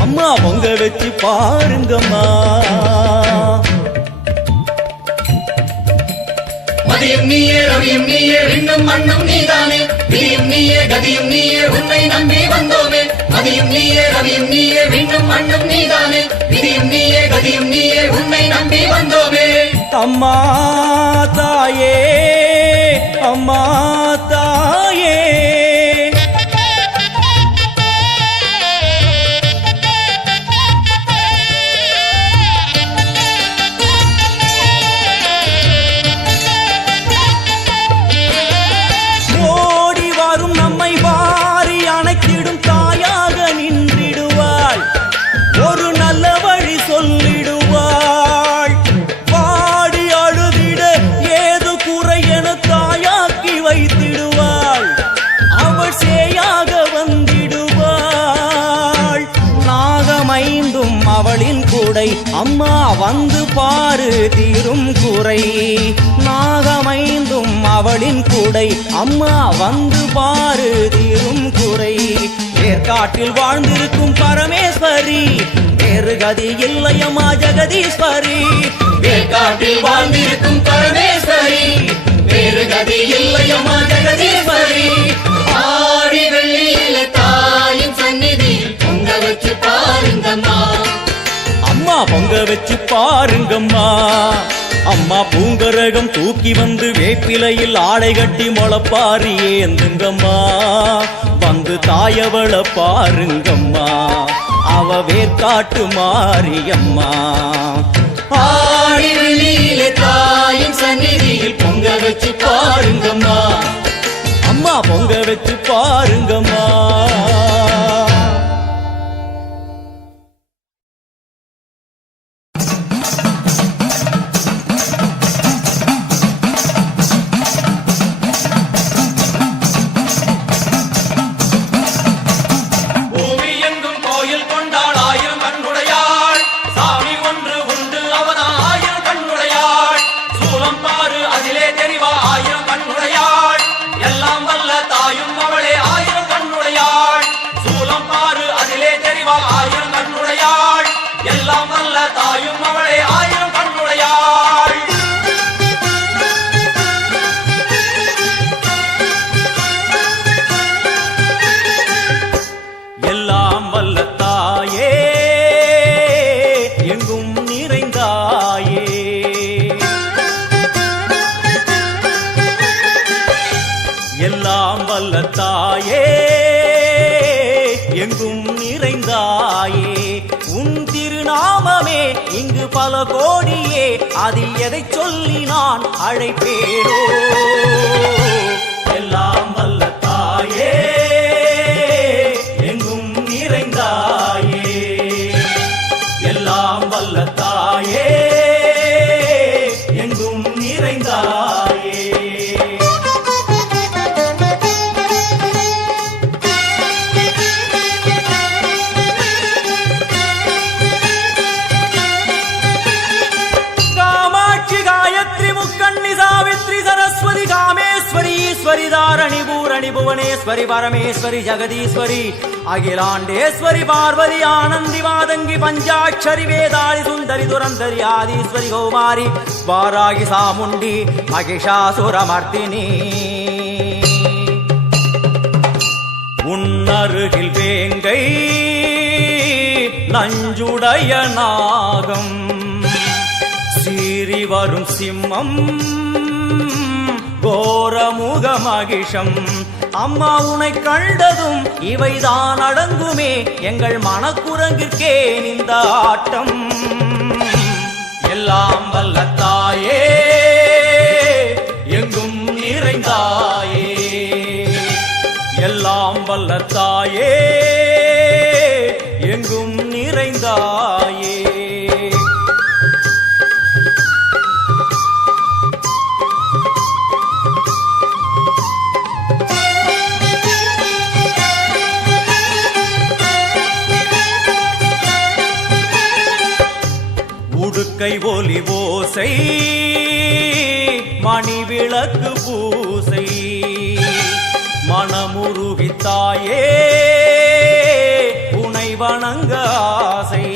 அம்மா பொங்க வச்சு பாருங்கம்மா. மதியும் நீயே ரவியும் நீயே விண்ணும் மண்ணும் நீதானே, விதியும் நீயே கதியும் நீயே உன்னை நம்பி வந்தோமே. மதியும் நீயே ரவியும் நீயே விண்ணும் மண்ணும் நீதானே, விதியும் நீயே கதியும் நீயே உன்னை நம்பி வந்தோமே. அம்மா தாயே அம்மா தாயே, ஓடி வரும் நம்மை வாரி அணைத்திடும் தாயாக நின்றிடுவாள், ஒரு நல்ல வழி சொல்லிடுவாள். வாடி அழுதிட ஏது குறை என தாயாக்கி வைத்திடுவாள், கூடை அம்மா வந்து பாரு தீரும் குறை நாகமைந்தும் அவளின் கூடை அம்மா வந்து பாரு தீரும் குறை ஏற்காட்டில் வாழ்ந்திருக்கும் பரமேஸ்வரி வேறு கதி இல்லையம்மா ஜெகதீஸ்வரி ஏற்காட்டில் வாழ்ந்திருக்கும் பரமேஸ்வரி வேறு கதி இல்லையம்மா ஜெகதீஸ்வரி ஆடி வெள்ளியில தாயின் சந்நிதியில் பொங்க வச்சு பாருங்கம்மா அம்மா பொங்க வச்சு பாருங்கம்மா அம்மா பூங்கரகம் தூக்கி வந்து வேப்பிலையில் ஆடை கட்டி முளப்பாரி ஏந்துங்கம்மா வந்து தாயவள பாருங்கம்மா அவ வேர்க்காட்டு மாரியம்மா ஆடி வெள்ளியில தாயின் சந்நிதியில் பொங்க வச்சு பாருங்கம்மா அம்மா பொங்க வச்சு பாருங்கம்மா எல்லாம் வல்ல தாயே எங்கும் நிறைந்தாயே உன் திருநாமமே இங்கு பல கோடியே அதில் எதை சொல்லி நான் அழைப்பேனோ எல்லாம் வல்ல தாயே எங்கும் நிறைந்தாயே எல்லாம் வல்ல தாயே எங்கும் நிறைந்தாயே कामेश्वरी धारणी पूरणी भुवनेश्वरी परमेश्वरी जगदीश्वरी अखिलांडेश्वरी पार्वती आनंदी वादंगी पंचाक्षरी वेदाली सुंदरी दुरंधरी आदिश्वरी कौमारी वारागी सामुंडी महिषासुरमर्दिनी उन्नरुगिल वेंगै नंजुडय नागम सीरी वरुम सिம்மம் கோரமுக மகிஷம் அம்மா உனை கண்டதும் இவைதான் அடங்குமே எங்கள் மனக்குரங்கிற்கே இந்த ஆட்டம் எல்லாம் வல்ல தாயே எங்கும் நிறைந்தாயே எல்லாம் வல்ல தாயே எங்கும் நிறைந்தாயே கை ஒலி ஓசை மணி விளக்கு பூசை மனமுருகித்தாயே உனை வணங்க ஆசை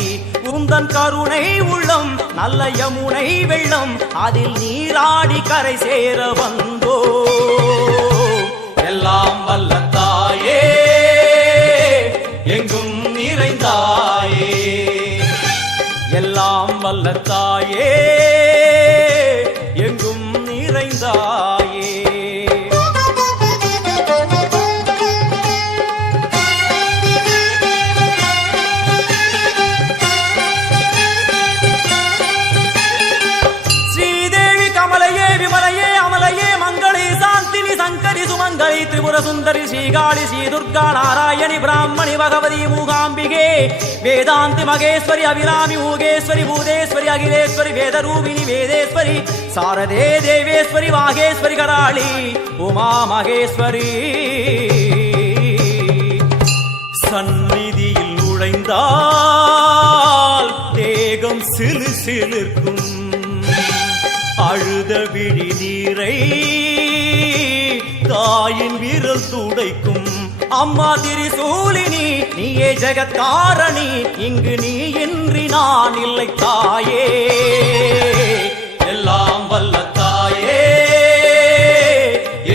உந்தன் கருணை உள்ளம் நல்ல யமுனை வெள்ளம் அதில் நீராடி கரை சேர வந்தோ எல்லாம் வல்ல தாயே எங்கும் நிறைந்தாயே எல்லாம் வல்ல தாயே எங்கும் நிறைந்தாயே ஸ்ரீதேவி கமலையே விமலையே அமலையே மங்களே சாந்தினி சங்கரி சுமங்கலி திரிபுர சுந்தரி ஸ்ரீகாளி ஸ்ரீ துர்கா நாராயணி பிராமணி பகவதி மூகாம்பிகே வேதாந்தி மகேஸ்வரி அபிராமி மூகேஸ்வரி பூதேஸ்வரி அகிலேஸ்வரி வேதரூபிணி வேதேஸ்வரி சாரதே தேவேஸ்வரி வாகேஸ்வரி கராளி உமா மகேஸ்வரி சந்நிதியில் நுழைந்தால் தேகம் சிலு சிலிர்க்கும் அழுத விழி நீரை தாயின் விரல் துடைக்கும் அம்மா திரிசூலினி நீயே ஜெகத்காரணி இங்கு நீ இன்றி நான் இல்லை தாயே எல்லாம் வல்ல தாயே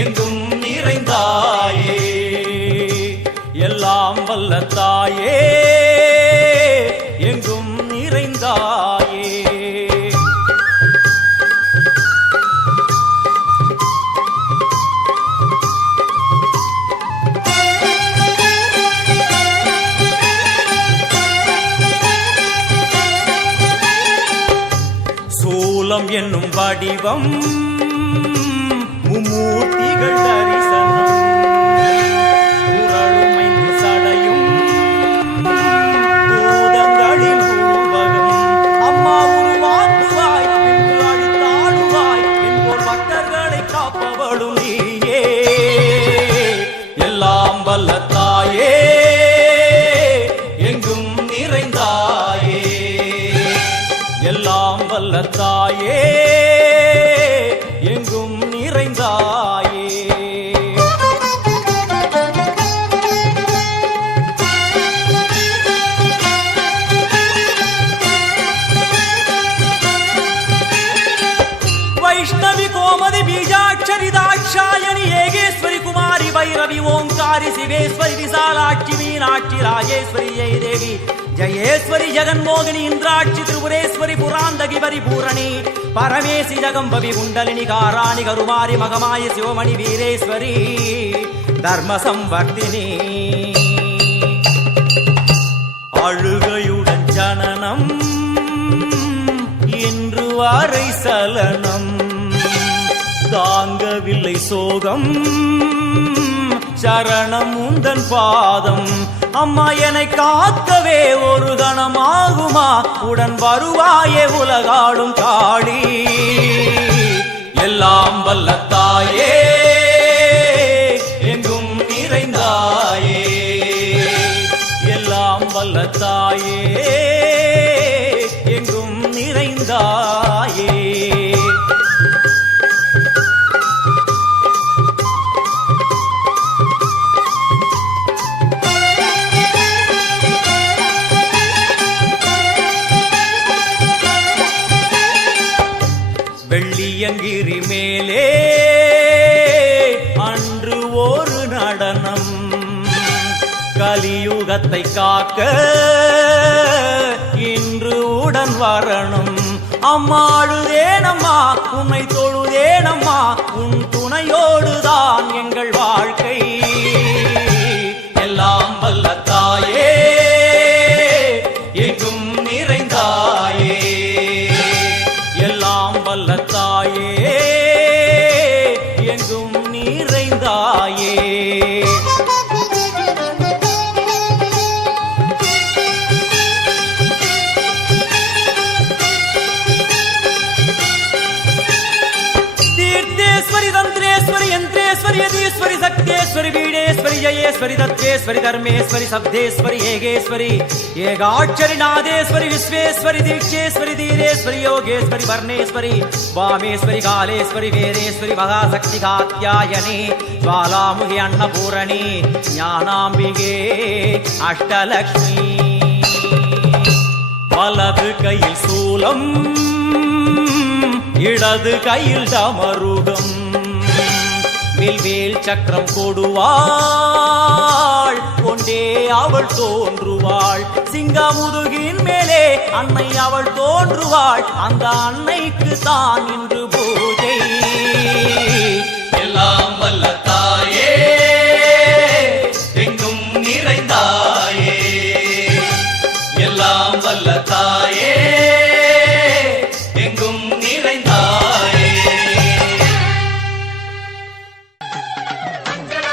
எங்கும் நிறைந்தாயே எல்லாம் வல்ல தாயே எங்கும் நிறைந்தாயே சூலம் என்னும் வடிவம் மும்மூர்த்திகள் தரிசனம் உரளுமைந்து சடையும் பூதங்களின் உருவகம் அம்மா உருவாக்குவாய் என்று அழித்தாடுவாய் என்போர் பக்தர்களை காப்பவளும் நீயே எல்லாம் வல்ல தாயே எங்கும் நிறைந்தாயே எல்லாம் வல்ல தாயே எங்கும் நிறைந்தாயே வைஷ்ணவி கோமதி பீஜாட்சரி தாட்சாயணி ஏகேஸ்வரி குமாரி வைரவி ஓங்காரி சிவேஸ்வரி விசாலாட்சி மீனாட்சி ராஜேஸ்வரி ஜெய தேவி ஜயேஸ்வரி ஜெகன்மோகினி இந்திராட்சி திரிபுரேஸ்வரி புராந்தகி பரிபூரணி பரமேசி ஜகம்பவி குண்டலினி காராணி கருமாரி மகமாயி சிவமணி வீரேஸ்வரி தர்ம சம்வர்த்தினி அழுகையுடன் ஜனனம் இன்று வரை சலனம் தாங்கவில்லை சோகம் சரணம் உந்தன் பாதம் அம்மா என்னை காக்கவே ஒரு கணமாகுமா உடன் வருவாயே உலகாடும் காளி எல்லாம் வல்ல தாயே எங்கும் நிறைந்தாயே எல்லாம் வல்ல தாயே எங்கும் நிறைந்தாயே வெள்ளியங்கிரி மேலே அன்று ஒரு நடனம் கலியுகத்தை காக்க இன்று உடன் வரணும் அம்மாடுதேனம்மா உன்னை தொழுதேனம்மா உன் துணையோடுதான் எங்கள் வாழ்க்கை எல்லாம் வல்ல தாயே எங்கும் நிறைந்தாயே எல்லாம் வல்ல தாயே எங்கும் நிறைந்தாயே தீர்த்தேஸ்வரி தந்திரேஸ்வரி யந்திரேஸ்வரி யதீஸ்வரி சக்தேஸ்வரி வீடேஸ்வரி ஜயேஸ்வரி தத்வேஸ்வரி தர்மேஸ்வரி சப்தேஸ்வரி ஏகேஸ்வரி ஏகாட்சரி நாதேஸ்வரி விஸ்வேஸ்வரி தீட்சேஸ்வரி தீரேஸ்வரி யோகேஸ்வரி வர்ணேஸ்வரி வாமேஸ்வரி காலேஸ்வரி வேரேஸ்வரி மகாசக்தி காத்யாயனி ஜ்வாலாமுகி அன்னபூரணி ஞானாம்பிகே அஷ்டலக்ஷ்மி வலது கையில் சூலம் இடது கையில் டமருகம் வில்வேல் சக்கரம் கொடுவாள் கொண்டே அவள் தோன்றுவாள் சிங்கமுதுகின் மேலே அன்னை அவள் தோன்றுவாள் அந்த அன்னைக்கு தான் இன்று பூஜை எல்லாம் வல்ல தாயே எங்கும் நிறைந்தாயே எல்லாம் வல்ல தாயே எங்கும் நிறைந்தாயே அங்காளி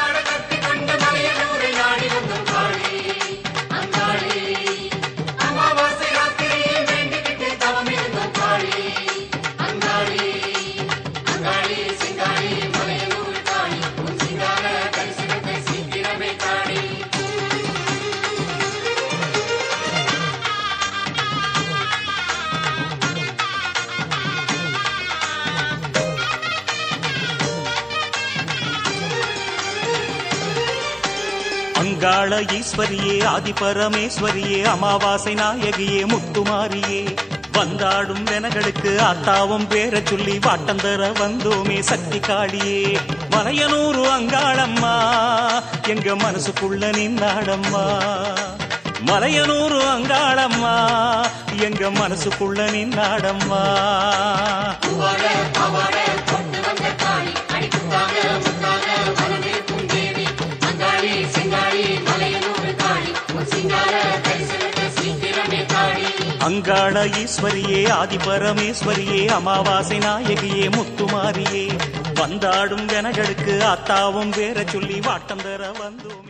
அங்காள ஈஸ்வரியே ஆதிபரமேஸ்வரியே அமாவாசை நாயகியே முத்துமாரியே வந்தாடும் வெனகளுக்கு ஆத்தாவும் பேர சொல்லி வாட்டந்தர வந்தோமே சக்தி காளியே மலையனூரு அங்காளம்மா எங்க மனசுக்குள்ள நின்னாடம்மா மலையனூரு அங்காளம்மா எங்க மனசுக்குள்ள நின்னாடம்மா அங்காள ஈஸ்வரியே ஆதிபரமேஸ்வரியே அமாவாசை நாயகியே முத்துமாரியே வந்தாடும் வெனகளுக்கு ஆத்தாவும் வேற சொல்லி வாட்டம் தர வந்தோம்